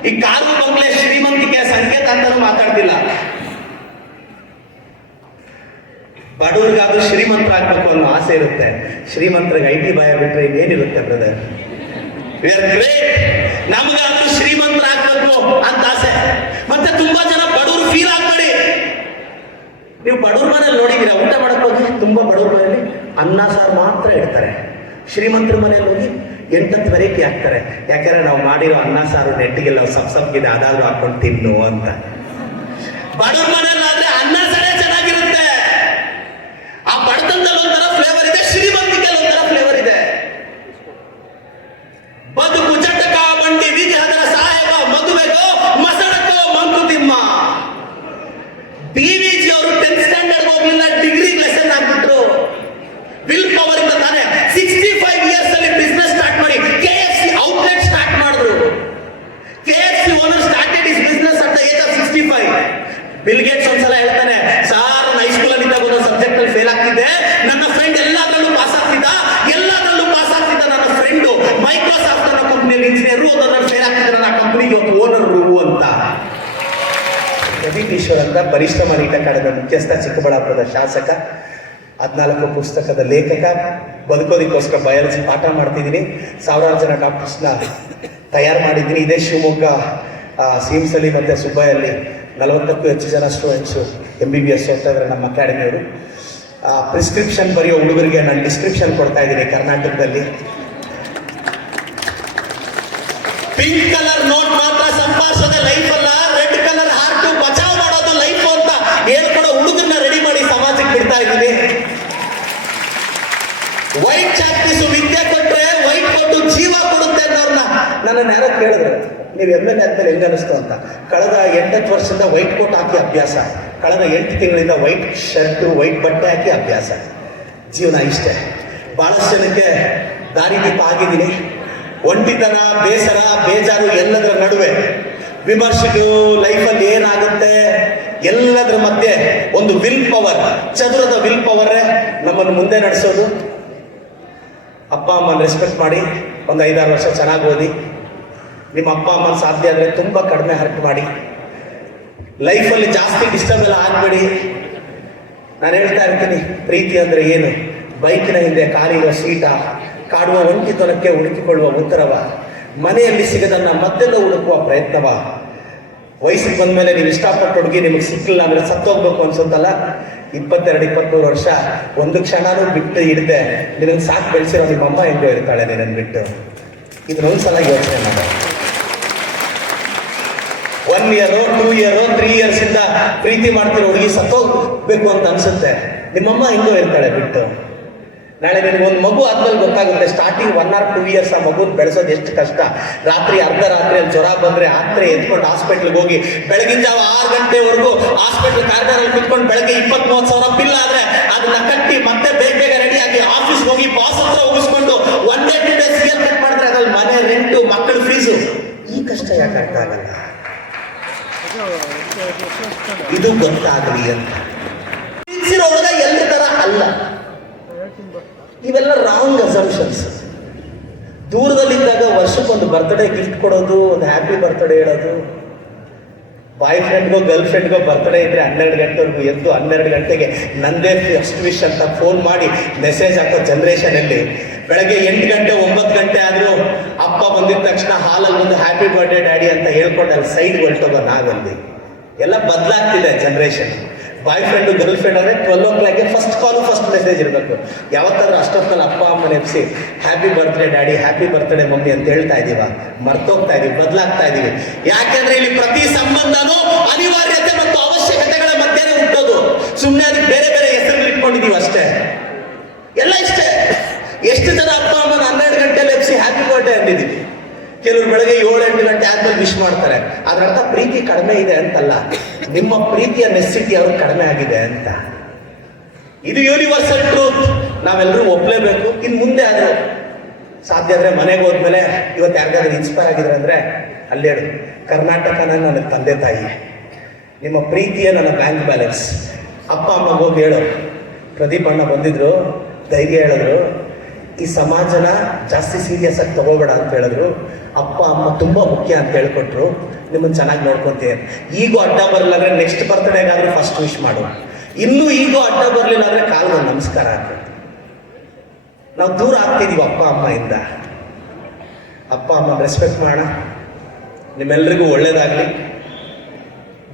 ಈ ಕಾರು ಬಂಗ್ಲೆ ಶ್ರೀಮಂತಿಕೆ ಸಂಕೇತ ಅಂತಾನು ಮಾತಾಡ್ತಿಲ್ಲ. ಬಡವ್ರಿಗಾದ್ರೂ ಶ್ರೀಮಂತರಾಗ್ಬೇಕು ಅನ್ನೋ ಆಸೆ ಇರುತ್ತೆ. ಶ್ರೀಮಂತರಿಗೆ IT ಭಯ ಬಿಟ್ರೆ ಇನ್ನೇನಿರುತ್ತೆ ಬ್ರದರ್? ನಮಗಾದ್ರೂ ಶ್ರೀಮಂತರಾಗ್ಬೇಕು ಅಂತ ಆಸೆ. ಮತ್ತೆ ತುಂಬಾ ಜನ ಬಡವರು ಫೀಲ್ ಆಗ್ಬೇಡಿ. ನೀವು ಬಡವ್ರ ಮನೇಲಿ ನೋಡಿದ್ದೀರಾ, ಊಟ ಮಾಡಕ್ ಹೋಗಿ ತುಂಬಾ ಬಡವ್ರ ಮನೆಯಲ್ಲಿ ಅನ್ನ ಸಾರು ಮಾತ್ರ ಇಡ್ತಾರೆ. ಶ್ರೀಮಂತರ ಮನೆಯಲ್ಲಿ ಹೋಗಿ 8-10 ವೆರೈಟಿ ಹಾಕ್ತಾರೆ. ಯಾಕಂದ್ರೆ ನಾವು ಮಾಡಿರೋ ಅನ್ನ ಸಾರು ನೆಟ್ಟಿಗೆಲ್ಲ ಸಬ್ಸಬ್ಗಿದೆ, ಅದಾದ್ರೂ ಹಾಕೊಂಡು ತಿನ್ನು ಅಂತ. ಬಡವ್ರ ಮನೆಯಲ್ಲಾದ್ರೆ ಅನ್ನ ಸಾರೇ ಚೆನ್ನಾಗಿರುತ್ತೆ. ಆ ಬಡತನದಲ್ಲಿ ಒಂಥರ ಫ್ಲೇವರ್ ಇದೆ, ಶ್ರೀಮಂತಿಕೆಯಲ್ಲಿ ಒಂಥರ ಫ್ಲೇವರ್ ಇದೆ. ಬದುಕು ಚಟಕ ಬಂಡಿ ವಿಧಿ ಅದರ ಸಾಹೇಬ ಮದುವೆಗೋ ಮಸಣಕ್ಕೋ ಮಂಕುತಿಮ್ಮ. BVG ಅವರು 10th ಸ್ಟ್ಯಾಂಡರ್ಡ್ ಹೋಗ್ಲಿಲ್ಲ, ಡಿಗ್ರಿ ಲೆಸನ್ ಆಗ್ಬಿಟ್ರು. ವಿಲ್ ಪವರ್ ಇಂದ ತಾನೆ 65 ಇಯರ್ಸ್ ಅಲ್ಲಿ ಬಿಸ್ನೆಸ್ ಸ್ಟಾರ್ಟ್ ಮಾಡಿ KFC ಔಟ್ಲೆಟ್ ಸ್ಟಾರ್ಟ್ ಮಾಡಿದ್ರು. KFC owner started is business at the age of 65. Bill Gates ಒಂದ್ಸಲ ಹೇಳ್ತಾನೆ, ಸಾರ್ ಹೈಸ್ಕೂಲ್ ಅಲ್ಲಿ ಇದ್ದಾಗ ಒಂದು ಸಬ್ಜೆಕ್ಟ್ ಅಲ್ಲಿ ಫೇಲ್ ಆಗ್ತಿದ್ದೆ, ನನ್ನ ಫ್ರೆಂಡ್ ಎಲ್ಲದರಲ್ಲೂ ಪಾಸ್ ಆಗ್ತಿದ್ದ, ನನ್ನ ಫ್ರೆಂಡ್ ಮೈಕ್ರೋಸಾಫ್ಟ್ ಅನ್ನೋ ಕಂಪನಿಯಲ್ಲಿ ಇಂಜಿನಿಯರ್, ಅದರಲ್ಲಿ ಫೇಲ್ ಆಗ್ತಿದ್ದ, ನನ್ನ ಕಂಪನಿಗೆ ಒಂದು ಓನರ್ ಅಂತ. ರವಿಕೀಶ್ವರ್ ಅಂತ ಪರಿಶ್ರಮ ನೀಟ ಅಕಾಡೆಮಿ ಮುಖ್ಯಸ್ಥ, ಚಿಕ್ಕಬಳ್ಳಾಪುರದ ಶಾಸಕ, 14 ಪುಸ್ತಕದ ಲೇಖಕ, ಬದುಕೋದಕ್ಕೋಸ್ಕರ ಬಯಾಲಜಿ ಪಾಠ ಮಾಡ್ತಿದ್ದೀನಿ. ಸಾವಿರಾರು ಜನ ಡಾಕ್ಟರ್ಸ್ನ ತಯಾರು ಮಾಡಿದ್ದೀನಿ. ಇದೇ ಶಿವಮೊಗ್ಗ ಸಿಮ್ಸಲ್ಲಿ ಮತ್ತು ಸುಬ್ಬಯ್ಯಲ್ಲಿ 40ಕ್ಕೂ ಹೆಚ್ಚು ಜನ ಸ್ಟೂಡೆಂಟ್ಸು MBBS ಓದ್ತಾ ಇದ್ದಾರೆ ನಮ್ಮ ಅಕಾಡೆಮಿಯವರು. ಪ್ರಿಸ್ಕ್ರಿಪ್ಷನ್ ಬರೆಯೋ ಹುಡುಗರಿಗೆ ನಾನು ಡಿಸ್ಕ್ರಿಪ್ಷನ್ ಕೊಡ್ತಾ ಇದ್ದೀನಿ. ಕರ್ನಾಟಕದಲ್ಲಿ ಪಿಂಕ್ ಕಲರ್ ನೋಟ್ ಮಾತ್ರ ಸಂಪಾದಿಸೋದೇ ಲೈಫ್ ಅಲ್ಲ, ರೆಡ್ ಕಲರ್ ಹಾರ್ಟ್ ಬಚಾವ್ ಮಾಡೋದು ಲೈಫ್ ಅಂತ ಹೇಳ್ಕೊಡೋ ಹುಡುಗರನ್ನ ರೆಡಿ ಮಾಡಿ ಸಮಾಜಕ್ಕೆ ಬಿಡ್ತಾ ಇದ್ದೀನಿ. ವೈಟ್ ಚಾಕ್ಪೀಸು ವಿದ್ಯೆ ಕೊಟ್ರೆ ವೈಟ್ ಕೊಟ್ಟು ಜೀವ ಕೊಡುತ್ತೆ ಅನ್ನೋರ್ನ ನನ್ನನ್ನು ಯಾರೋ ಕೇಳಿದ್ರು, ನೀವು MLA ಆದ್ಮೇಲೆ ಹೆಂಗ ಅನಿಸ್ತು ಅಂತ. ಕಳೆದ 8 ವರ್ಷದಿಂದ ವೈಟ್ ಕೋಟ್ ಹಾಕಿ ಅಭ್ಯಾಸ, ಕಳೆದ 8 ತಿಂಗಳಿಂದ ವೈಟ್ ಶರ್ಟು ವೈಟ್ ಬಟ್ಟೆ ಹಾಕಿ ಅಭ್ಯಾಸ. ಜೀವನ ಇಷ್ಟೇ. ಬಹಳಷ್ಟು ಜನಕ್ಕೆ ದಾರಿದೀಪ ಆಗಿದ್ದೀನಿ. ಒಂಟಿತನ, ಬೇಸರ, ಬೇಜಾರು ಎಲ್ಲದರ ನಡುವೆ ವಿಮರ್ಶೆಗಳು, ಲೈಫಲ್ಲಿ ಏನಾಗುತ್ತೆ ಎಲ್ಲದರ ಮಧ್ಯೆ ಒಂದು ವಿಲ್ ಪವರ್, ಚದುರದ ವಿಲ್ ಪವರೇ ನಮ್ಮನ್ನು ಮುಂದೆ ನಡೆಸೋದು. ಅಪ್ಪ ಅಮ್ಮನ ರೆಸ್ಪೆಕ್ಟ್ ಮಾಡಿ, ಒಂದು 5-6 ವರ್ಷ ಚೆನ್ನಾಗಿ ಓದಿ. ನಿಮ್ಮ ಅಪ್ಪ ಅಮ್ಮನ ಸಾಧ್ಯ ಆದರೆ ತುಂಬ ಕಡಿಮೆ ಹರ್ಟ್ ಮಾಡಿ. ಲೈಫಲ್ಲಿ ಜಾಸ್ತಿ ಡಿಸ್ಟರ್ಬ್ ಎಲ್ಲ ಆಗಬೇಡಿ. ನಾನು ಹೇಳ್ತಾ ಇರ್ತೀನಿ, ಪ್ರೀತಿ ಅಂದರೆ ಏನು? ಬೈಕಿನ ಹಿಂದೆ ಕಾಲಿರೋ ಸೀಟ, ಕಾಡುವ ಒಂಟಿತನಕ್ಕೆ ಹುಡುಕಿಕೊಳ್ಳುವ ಉತ್ತರವ, ಮನೆಯಲ್ಲಿ ಸಿಗದನ್ನ ಮತ್ತೆಲ್ಲ ಹುಡುಕುವ ಪ್ರಯತ್ನವ. ವಯಸ್ಸಿಗೆ ಬಂದ ಮೇಲೆ ನೀವು ಇಷ್ಟಪಟ್ಟು ಹುಡುಗಿ ನಿಮಗೆ ಸಿಕ್ಕಿಲ್ಲ ಅಂದರೆ ಸತ್ತೋಗ್ಬೇಕು ಅನ್ಸುತ್ತಲ್ಲ. 22-23 ವರ್ಷ ಒಂದು ಕ್ಷಣನೂ ಬಿಟ್ಟು ಹಿಡಿದೆ ನಿನಗೆ ಸಾಕು ಬೆಳೆಸಿರೋ ನಿಮ್ಮ ಅಮ್ಮ ಹೆಂಗೋ ಇರ್ತಾಳೆ ನಿನ್ನನ್ನು ಬಿಟ್ಟು. ಇದನ್ನೊಂದ್ಸಲ ಯೋಚನೆ ಮಾಡ. 1 year, 2 year, 3 years ಇಂದ ಪ್ರೀತಿ ಮಾಡ್ತಿರೋ ಹುಡುಗಿ ಸತ್ತೋಗ್ಬೇಕು ಅಂತ ಅನ್ಸುತ್ತೆ. ನಿಮ್ಮಮ್ಮ ಹೆಂಗೋ ಇರ್ತಾಳೆ ಬಿಟ್ಟು. ನಾಳೆ ನಿನಗೆ ಒಂದು ಮಗು ಆದ್ಮೇಲೆ ಗೊತ್ತಾಗುತ್ತೆ, ಸ್ಟಾರ್ಟಿಂಗ್ 1 or 2 years ಆ ಮಗು ಬೆಳೆಸೋದು ಎಷ್ಟು ಕಷ್ಟ. ರಾತ್ರಿ ಅರ್ಧ ರಾತ್ರಿಯಲ್ಲಿ ಜ್ವರ ಬಂದ್ರೆ ರಾತ್ರಿ ಎತ್ಕೊಂಡು ಹಾಸ್ಪಿಟ್ಲಿಗೆ ಹೋಗಿ ಬೆಳಗಿನ ಜಾವ 6 ಗಂಟೆವರೆಗೂ ಹಾಸ್ಪಿಟ್ಲ್ ಕಾರ್ಯದಲ್ಲಿ ಕುತ್ಕೊಂಡು ಬೆಳಗ್ಗೆ 20-30 ಸಾವಿರ ಬಿಲ್ ಆದ್ರೆ ಅದನ್ನ ಕಟ್ಟಿ ಮತ್ತೆ ಬೇಗ ರೆಡಿಯಾಗಿ ಆಫೀಸ್ಗೆ ಹೋಗಿ ಬಾಸ್ ಹತ್ರ ಹೋಗಿಸ್ಕೊಂಡು 1 day 2 days CL ಕಟ್ ಮಾಡಿದ್ರೆ ಅದ್ರಲ್ಲಿ ಮನೆ ರೆಂಟು, ಮಕ್ಕಳ ಫೀಸು. ಈ ಕಷ್ಟ ಯಾಕೆ ಅರ್ಥ ಆಗಲ್ಲ? ಇದು ಗೊತ್ತಾಗಲಿ ಅಂತ. ಹುಡುಗ ಎಲ್ಲ ತರ ಅಲ್ಲ. ಇವೆಲ್ಲ ರಾಂಗ್ ಅಸಂಪ್ಷನ್ಸ್. ದೂರದಲ್ಲಿದ್ದಾಗ ವರ್ಷಕ್ಕೊಂದು ಬರ್ತ್ಡೇ ಗಿಫ್ಟ್ ಕೊಡೋದು, ಒಂದು ಹ್ಯಾಪಿ ಬರ್ತ್ಡೇ ಹೇಳೋದು. ಬಾಯ್ ಫ್ರೆಂಡ್ಗೋ ಗರ್ಲ್ ಫ್ರೆಂಡ್ಗೋ ಬರ್ತ್ಡೇ ಇದ್ರೆ 12 ಗಂಟೆವರೆಗೂ ಎದ್ದು 12 ಗಂಟೆಗೆ ನಂದೇ ಫಸ್ಟ್ ವಿಶ್ ಅಂತ ಫೋನ್ ಮಾಡಿ ಮೆಸೇಜ್ ಹಾಕೋ ಜನ್ರೇಷನಲ್ಲಿ ಬೆಳಗ್ಗೆ 8 ಗಂಟೆ 9 ಗಂಟೆ ಆದರೂ ಅಪ್ಪ ಬಂದಿದ ತಕ್ಷಣ ಹಾಲಲ್ಲಿ ಒಂದು ಹ್ಯಾಪಿ ಬರ್ಡೇ ಡ್ಯಾಡಿ ಅಂತ ಹೇಳ್ಕೊಂಡು ಅಲ್ಲಿ ಸೈಡ್ ಹೊರಟೋಗೋ ನಾವಲ್ಲಿ. ಎಲ್ಲ ಬದಲಾಗ್ತಿದೆ ಜನ್ರೇಷನ್. ಬಾಯ್ ಫ್ರೆಂಡು ಗರ್ಲ್ ಫ್ರೆಂಡ್ ಅಂದರೆ 12 o'clock ಫಸ್ಟ್ ಕಾಲು ಫಸ್ಟ್ ಮೆಸೇಜ್ ಇರಬೇಕು. ಯಾವತ್ತಾದ್ರೂ ಅಷ್ಟೊತ್ತಲ್ಲಿ ಅಪ್ಪ ಅಮ್ಮನ ಎಬ್ಸಿ happy birthday daddy, happy birthday mummy ಅಂತ ಹೇಳ್ತಾ ಇದೀವ? ಮರ್ತೋಗ್ತಾ ಇದೀವಿ, ಬದಲಾಗ್ತಾ ಇದೀವಿ. ಯಾಕೆಂದ್ರೆ ಇಲ್ಲಿ ಪ್ರತಿ ಸಂಬಂಧನೂ ಅನಿವಾರ್ಯತೆ ಮತ್ತು ಅವಶ್ಯಕತೆಗಳ ಮಧ್ಯೆ ಹುಟ್ಟೋದು. ಸುಮ್ಮನೆ ಅದಕ್ಕೆ ಬೇರೆ ಬೇರೆ ಹೆಸರು ಇಟ್ಕೊಂಡಿದೀವಿ ಅಷ್ಟೇ. ಎಲ್ಲ ಇಷ್ಟೇ. ಎಷ್ಟು ಜನ ಅಪ್ಪ ಅಮ್ಮನ 12 ಗಂಟೆಯಲ್ಲಿ ಎಬ್ಸಿ ಹ್ಯಾಪಿ ಬರ್ಡೇ ಅಂದಿದ್ದೀವಿ. ಕೆಲವರು ಬೆಳಗ್ಗೆ 7-8 ಗಂಟೆ ಆದ್ಮೇಲೆ ವಿಶ್ ಮಾಡ್ತಾರೆ. ಅದ್ರ ಅರ್ಥ ಪ್ರೀತಿ ಕಡಿಮೆ ಇದೆ ಅಂತಲ್ಲ, ನಿಮ್ಮ ಪ್ರೀತಿಯ ನೆಸಿಟಿ ಅವ್ರಿಗೆ ಕಡಿಮೆ ಆಗಿದೆ ಅಂತ. ಇದು ಯೂನಿವರ್ಸಲ್ ಟ್ರೂತ್, ನಾವೆಲ್ಲರೂ ಒಪ್ಲೇಬೇಕು. ಇನ್ನು ಮುಂದೆ ಆದರೂ ಸಾಧ್ಯ ಆದರೆ ಮನೆಗೆ ಹೋದ್ಮೇಲೆ ಇವತ್ತು ಯಾರಿಗಾದ್ರೂ ಇನ್ಸ್ಪೈರ್ ಆಗಿದ್ರೆ ಅಂದರೆ ಅಲ್ಲಿ ಹೇಳು, ಕರ್ನಾಟಕನ ನನ್ನ ತಂದೆ ತಾಯಿ, ನಿಮ್ಮ ಪ್ರೀತಿಯ ನನ್ನ ಬ್ಯಾಂಕ್ ಬ್ಯಾಲೆನ್ಸ್. ಅಪ್ಪ ಅಮ್ಮ ಹೋಗಿ ಹೇಳು, ಪ್ರದೀಪ್ ಅಣ್ಣ ಬಂದಿದ್ರು, ಧೈರ್ಯ ಹೇಳಿದ್ರು, ಈ ಸಮಾಜನ ಜಾಸ್ತಿ ಸೀರಿಯಸ್ ಆಗಿ ತಗೋಬೇಡ ಅಂತ ಹೇಳಿದ್ರು, ಅಪ್ಪ ಅಮ್ಮ ತುಂಬ ಮುಖ್ಯ ಅಂತ ಹೇಳ್ಕೊಟ್ರು, ನಿಮ್ಮನ್ನು ಚೆನ್ನಾಗಿ ನೋಡ್ಕೊತೀನಿ. ಈಗೂ ಅಡ್ಡ ಬರಲಿಲ್ಲ ಅಂದರೆ ನೆಕ್ಸ್ಟ್ ಬರ್ತ್ಡೇಗಾದ್ರೂ ಫಸ್ಟ್ ವಿಶ್ ಮಾಡು. ಇನ್ನೂ ಈಗೂ ಅಡ್ಡ ಬರಲಿಲ್ಲ ಅಂದರೆ ಕಾಲು ನಮಸ್ಕಾರ ಆಗ್ತದೆ. ನಾವು ದೂರ ಆಗ್ತಿದ್ದೀವಿ ಅಪ್ಪ ಅಮ್ಮ ಇಂದ. ಅಪ್ಪ ಅಮ್ಮ ರೆಸ್ಪೆಕ್ಟ್ ಮಾಡೋಣ. ನಿಮ್ಮೆಲ್ಲರಿಗೂ ಒಳ್ಳೇದಾಗಲಿ.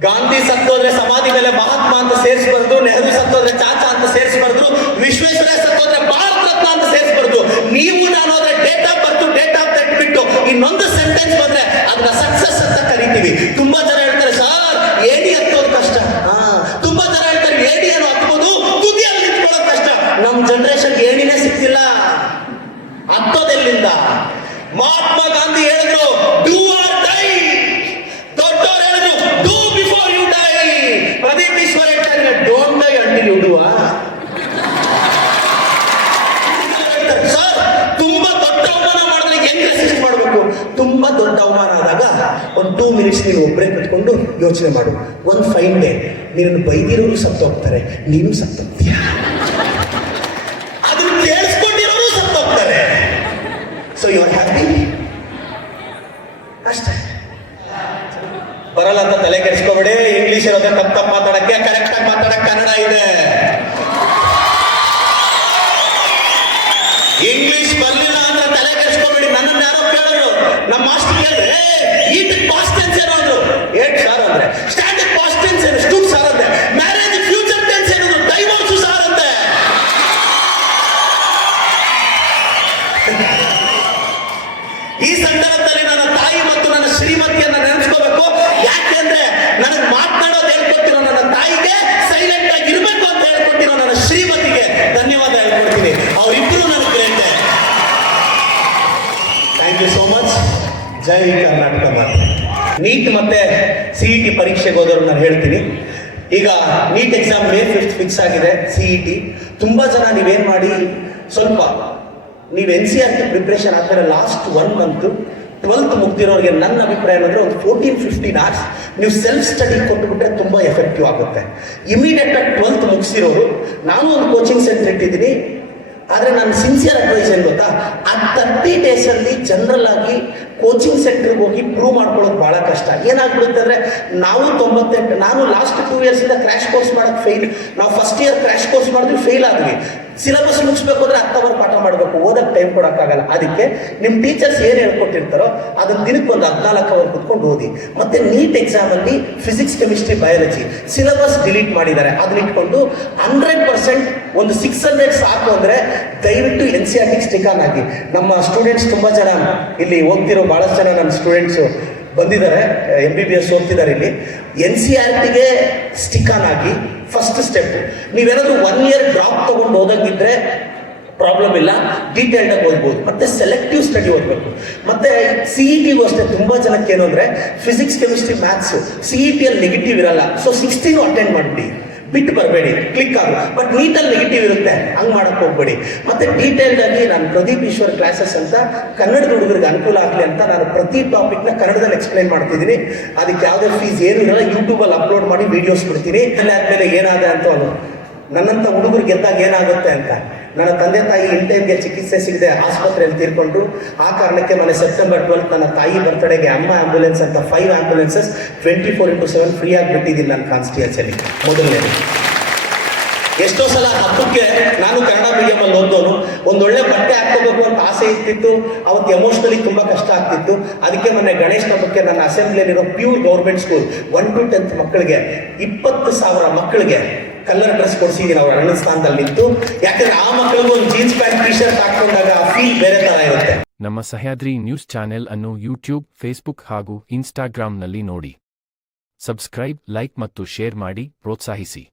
ಗಾಂಧಿ ಸತ್ತೋದ್ರೆ ಸಮಾಧಿ ಮೇಲೆ ಮಹಾತ್ಮ ಅಂತ ಸೇರಿಸಬಾರ್ದು, ನೆಹರು ಸತ್ತೋದ್ರೆ ಚಾಚಾ ಅಂತ ಸೇರಿಸಬಾರ್ದು, ವಿಶ್ವೇಶ್ವರಯ್ಯ ಸತ್ತೋದ್ರೆ ಭಾರತ ರತ್ನ ಅಂತ ಸೇರಿಸಬಾರ್ದು. ನೀವು ನಾನು ಹೋದ್ರೆ date of birth, date of death ಬಿಟ್ಟು ಇನ್ನೊಂದು ಸೆಂಟೆನ್ಸ್ ಬಂದ್ರೆ ಅದನ್ನ ಸಕ್ಸಸ್ ಅಂತ ಕರಿತೀವಿ. ತುಂಬಾ ಜನ ಹೇಳ್ತಾರೆ ಸರ್ ಏಡಿ ಹತ್ತೋದು ಕಷ್ಟ. ತುಂಬಾ ಜನ ಹೇಳ್ತಾರೆ ಏಡಿಯನ್ನು ಹತ್ಬೋದು, ತುದಿಯಲ್ಲಿ ನಿಂತ್ಕೊಳ್ಳೋದು ಕಷ್ಟ. ನಮ್ ಜನರೇಷನ್ ಏಡಿನೇ ಸಿಕ್ತಿಲ್ಲ, ಹತ್ತೋದೆಲ್ಲಿಂದ? ಮಹಾತ್ಮ ಗಾಂಧಿ ಹೇಳಿದ್ರು ಡೂ ಆರ್ ಡೈ, ದೊಡ್ಡವರು ಹೇಳಿದ್ರು do before you die. Pradeep Eshwar ಹೇಳ್ತಾರೆ don't die until you do. Sir ತುಂಬಾ ದೊಡ್ಡ ಅವಮಾನ ಮಾಡಿದ್ರೆ ಹೆಂಗ್ ರೆಸಿಸ್ಟ್ ಮಾಡಬೇಕು? ತುಂಬಾ ದೊಡ್ಡ ಅವಮಾನ ಆದಾಗ ಒಂದು 2 ಮಿನಿಟ್ಸ್ ನೀನು ಒಬ್ಬರೇ ಕುತ್ಕೊಂಡು ಯೋಚನೆ ಮಾಡು. ಒಂದು ಫೈನ್ ಡೇ ನೀನು ಬೈದಿರೋರು ಸತ್ತೋಗ್ತಾರೆ, ನೀನು ಸತ್ತೋಗ್ತೀಯ. ಅದನ್ನ ಕೇಳಿಸ್ಕೊಂಡಿರೋರು ಸತ್ತೋಗ್ತಾರೆ. ಸೊ ಯು ಆರ್ ಹ್ಯಾಪಿ ಅಷ್ಟೇ. ಬರಲ್ಲ ಅಂತ ತಲೆ ಕೆಡಿಸ್ಕೋಬೇಡಿ. ಇಂಗ್ಲಿಷ್ ಇರೋದೇ ತಪ್ಪ ಮಾತಾಡಕ್ಕೆ, ಕರೆಕ್ಟ್ ಆಗಿ ಮಾತಾಡಕ್ಕೆ ಕನ್ನಡ ಇದೆ. ಇಂಗ್ಲಿಷ್ ಬರ್ಲಿಲ್ಲ ಅಂತ ತಲೆ ಕೆಡಿಸ್ಕೋಬೇಡಿ. ನನ್ನ ಯಾರೋ ಕೇಳಿದ್ರು, ನಮ್ಮ ಮಾಸ್ಟರ್ ಹೇಳಿದ್ರೆ ಈಟ್ ಪಾಸ್ಟ್ ಟೆನ್ಸ್ ಏನೋ ಅಂದ್ರು. ಏಟ್ ಸಾರ್ ಅಂದ್ರೆ ಸ್ಟ್ಯಾಂಡರ್ಡ್ ಪಾಸ್ಟ್ ಟೆನ್ಸ್ ಏನು, ಸ್ಟೂಡ್ ಸಾರ್ ಅಂತೆ. ಮ್ಯಾರೇಜ್ ಫ್ಯೂಚರ್ ಟೆನ್ಸ್ ಏನು, ಡೈವೋರ್ಸ್ ಸಾರ್ ಅಂತೆ. ಈ ಸಂದರ್ಭದಲ್ಲಿ ನನ್ನ ತಾಯಿ ಮತ್ತು ನನ್ನ ಶ್ರೀಮತಿಯನ್ನ ನೆನೆಸ್ಕೋಬೇಕು. ಯಾಕೆಂದ್ರೆ ನನಗೆ ಮಾತನಾಡೋದು ಹೇಳ್ಕೊಟ್ಟಿರೋ ನನ್ನ ತಾಯಿಗೆ, ಸೈಲೆಂಟ್ ಆಗಿ ಇರಬೇಕು ಅಂತ ಹೇಳ್ಕೊಟ್ಟಿರೋ ನನ್ನ ಶ್ರೀಮತಿಗೆ ಧನ್ಯವಾದ ಹೇಳ್ಕೊಡ್ತೀನಿ. ಅವರಿಬ್ಬರು ನನ್ನ great. Thank you so much. ಜೈ ಕರ್ನಾಟಕ ಮಾತೆ. ನೀಟ್ ಮತ್ತೆ CET ಪರೀಕ್ಷೆಗೆ ಹೋದವ್ರು ನಾನು ಹೇಳ್ತೀನಿ. ಈಗ NEET exam May 5th fix ಆಗಿದೆ. CET ತುಂಬಾ ಜನ ನೀವೇನ್ ಮಾಡಿ, ಸ್ವಲ್ಪ ನೀವು NCERT ಪ್ರಿಪ್ರೇಷನ್ ಆದ್ಮೇಲೆ ಲಾಸ್ಟ್ 1 ಮಂತ್ 12th ಮುಗ್ದಿರೋರಿಗೆ ನನ್ನ ಅಭಿಪ್ರಾಯ ಏನಂದ್ರೆ ಒಂದು 14-15 ಅವರ್ಸ್ ನೀವು ಸೆಲ್ಫ್ ಸ್ಟಡಿ ಕೊಟ್ಟುಬಿಟ್ರೆ ತುಂಬಾ ಎಫೆಕ್ಟಿವ್ ಆಗುತ್ತೆ. ಇಮಿಡಿಯೇಟ್ ಆಗಿ 12th ಮುಗಿಸಿರೋರು, ನಾನು ಒಂದು ಕೋಚಿಂಗ್ ಸೆಂಟರ್ ಇಟ್ಟಿದ್ದೀನಿ. ಆದರೆ ನನ್ನ ಸಿನ್ಸಿಯರ್ ಅಡ್ವೈಸ್ ಏನು ಗೊತ್ತಾ, ಆ 30 days ಅಲ್ಲಿ ಜನರಲ್ ಆಗಿ ಕೋಚಿಂಗ್ ಸೆಂಟರ್ಗೆ ಹೋಗಿ ಪ್ರೂವ್ ಮಾಡ್ಕೊಳ್ಳೋದು ಬಹಳ ಕಷ್ಟ. ಏನಾಗ್ಬಿಡುತ್ತೆ ಅಂದರೆ ನಾವು 98, ನಾನು ಲಾಸ್ಟ್ 2 years ಇಂದ ಕ್ರ್ಯಾಶ್ ಕೋರ್ಸ್ ಮಾಡೋದು ಫೇಲ್. ನಾವು ಫಸ್ಟ್ ಇಯರ್ ಕ್ರ್ಯಾಶ್ ಕೋರ್ಸ್ ಮಾಡಿದ್ವಿ, ಫೇಲ್ ಆದ್ವಿ. ಸಿಲೆಬಸ್ ಮುಗಿಸ್ಬೇಕು ಅಂದ್ರೆ 10 hour ಪಾಠ ಮಾಡಬೇಕು, ಓದಕ್ಕೆ ಟೈಮ್ ಕೊಡೋಕ್ಕಾಗಲ್ಲ. ಅದಕ್ಕೆ ನಿಮ್ಮ ಟೀಚರ್ಸ್ ಏನು ಹೇಳ್ಕೊಟ್ಟಿರ್ತಾರೋ ಅದನ್ನ ದಿನಕ್ಕೆ ಒಂದು 14 hour ಕುತ್ಕೊಂಡು ಓದಿ. ಮತ್ತೆ ನೀಟ್ ಎಕ್ಸಾಮಲ್ಲಿ physics, chemistry, biology syllabus delete ಮಾಡಿದ್ದಾರೆ. ಅದನ್ನ ಇಟ್ಕೊಂಡು 100% ಒಂದು 600 ಸಾಕು ಅಂದರೆ ದಯವಿಟ್ಟು NCERT ಸ್ಟಿಕ್ ಆನ್ ಆಗಿ. ನಮ್ಮ ಸ್ಟೂಡೆಂಟ್ಸ್ ತುಂಬ ಜನ ಇಲ್ಲಿ ಓದ್ತಿರೋ ಭಾಳಷ್ಟು ಜನ ನನ್ನ ಸ್ಟೂಡೆಂಟ್ಸು ಬಂದಿದ್ದಾರೆ, MBBS ಓದ್ತಿದ್ದಾರೆ ಇಲ್ಲಿ. NCERTಗೆ ಸ್ಟಿಕ್ ಆನ್ ಆಗಿ. ಫಸ್ಟ್ ಸ್ಟೆಪ್, ನೀವೇನಾದ್ರೂ 1 year ಡ್ರಾಪ್ ತಗೊಂಡು ಓದಂಗಿದ್ರೆ ಪ್ರಾಬ್ಲಮ್ ಇಲ್ಲ, ಡೀಟೇಲ್ಡ್ ಆಗಿ ಓದ್ಬೋದು. ಮತ್ತೆ ಸೆಲೆಕ್ಟಿವ್ ಸ್ಟಡಿ ಓದಬೇಕು. ಮತ್ತೆ CETಗೂ ಅಷ್ಟೇ ತುಂಬಾ ಜನಕ್ಕೆ ಏನು ಅಂದ್ರೆ ಫಿಸಿಕ್ಸ್, ಕೆಮಿಸ್ಟ್ರಿ, ಮ್ಯಾಥ್ಸ್ CET ಅಲ್ಲಿ ನೆಗೆಟಿವ್ ಇರಲ್ಲ. ಸೊ 16 ಅಟೆಂಡ್ ಮಾಡಿ, ಬಿಟ್ಟು ಬರಬೇಡಿ, ಕ್ಲಿಕ್ ಆಗು. ಬಟ್ ನೀಟಲ್ಲಿ ನೆಗೆಟಿವ್ ಇರುತ್ತೆ, ಹಂಗೆ ಮಾಡಕ್ಕೆ ಹೋಗ್ಬೇಡಿ. ಮತ್ತೆ ಡೀಟೇಲ್ಡ್ ಆಗಿ ನಾನು ಪ್ರದೀಪ್ ಈಶ್ವರ್ ಕ್ಲಾಸಸ್ ಅಂತ ಕನ್ನಡದ ಹುಡುಗರಿಗೆ ಅನುಕೂಲ ಆಗಲಿ ಅಂತ ನಾನು ಪ್ರತಿ ಟಾಪಿಕ್ನ ಕನ್ನಡದಲ್ಲಿ ಎಕ್ಸ್ಪ್ಲೈನ್ ಮಾಡ್ತಿದ್ದೀನಿ. ಅದಕ್ಕೆ ಯಾವುದೇ ಫೀಸ್ ಏನು ಇರಲ್ಲ, ಯೂಟ್ಯೂಬಲ್ಲಿ ಅಪ್ಲೋಡ್ ಮಾಡಿ ವಿಡಿಯೋಸ್ ಬಿಡ್ತೀನಿ. ಆದ್ಮೇಲೆ ಏನಾದೆ ಅಂತ ನನ್ನಂಥ ಹುಡುಗರು ಗೆದ್ದಾಗ ಏನಾಗುತ್ತೆ ಅಂತ. ನನ್ನ ತಂದೆ ತಾಯಿ ಇನ್ ಟೈಮ್ಗೆ ಚಿಕಿತ್ಸೆ ಸಿಗದೆ ಆಸ್ಪತ್ರೆಯಲ್ಲಿ ತೀರ್ಕೊಂಡ್ರು. ಆ ಕಾರಣಕ್ಕೆ ಮೊನ್ನೆ ಸೆಪ್ಟೆಂಬರ್ 12 ನನ್ನ ತಾಯಿ ಬರ್ತಡೆಗೆ ಅಮ್ಮ ಆಂಬ್ಯುಲೆನ್ಸ್ ಅಂತ 5 ಆಂಬ್ಯುಲೆನ್ಸಸ್ 24/7 ಫ್ರೀ ಆಗಿ ಬಿಟ್ಟಿದ್ದೀನಿ ನನ್ನ ಕಾನ್ಸ್ಟಿಟ್ಯೂನ್ಸಿಯಲ್ಲಿ. ಮೊದಲನೇ ಎಷ್ಟೋ ಸಲ ಹಬ್ಬಕ್ಕೆ ನಾನು ಕನ್ನಡ ಮೀಡಿಯಮಲ್ಲಿ ಓದೋನು, ಒಂದೊಳ್ಳೆ ಬಟ್ಟೆ ಹಾಕೋಬೇಕು ಅಂತ ಆಸೆ ಇರ್ತಿತ್ತು. ಅವತ್ತು ಎಮೋಷನಲಿ ತುಂಬ ಕಷ್ಟ ಆಗ್ತಿತ್ತು. ಅದಕ್ಕೆ ಮೊನ್ನೆ ಗಣೇಶ ಹಬ್ಬಕ್ಕೆ ನನ್ನ ಅಸೆಂಬ್ಲಿಯಲ್ಲಿರೋ pure government school 1 to 10th ಮಕ್ಕಳಿಗೆ 20,000 ಮಕ್ಕಳಿಗೆ ಕಲರ್ ಡ್ರೆಸ್ ಕೊಡಿಸಿದ್ದೀನಿ ಅವ್ರ ಅಣ್ಣನ ಸ್ಥಾನದಲ್ಲಿ ನಿಂತು. ಯಾಕಂದ್ರೆ ಆ ಮಕ್ಕಳಿಗೂ ಒಂದು ಜೀನ್ಸ್ ಪ್ಯಾಂಟ್, ಟಿ ಶರ್ಟ್ ಹಾಕೊಂಡಾಗ ಆ ಫೀಲ್ ಬೇರೆ ತರ ಇರುತ್ತೆ. ನಮ್ಮ ಸಹ್ಯಾದ್ರಿ ನ್ಯೂಸ್ ಚಾನೆಲ್ ಅನ್ನು ಯೂಟ್ಯೂಬ್, ಫೇಸ್ಬುಕ್ ಹಾಗೂ ಇನ್ಸ್ಟಾಗ್ರಾಂನಲ್ಲಿ ನೋಡಿ. ಸಬ್ಸ್ಕ್ರೈಬ್, ಲೈಕ್ ಮತ್ತು ಶೇರ್ ಮಾಡಿ ಪ್ರೋತ್ಸಾಹಿಸಿ.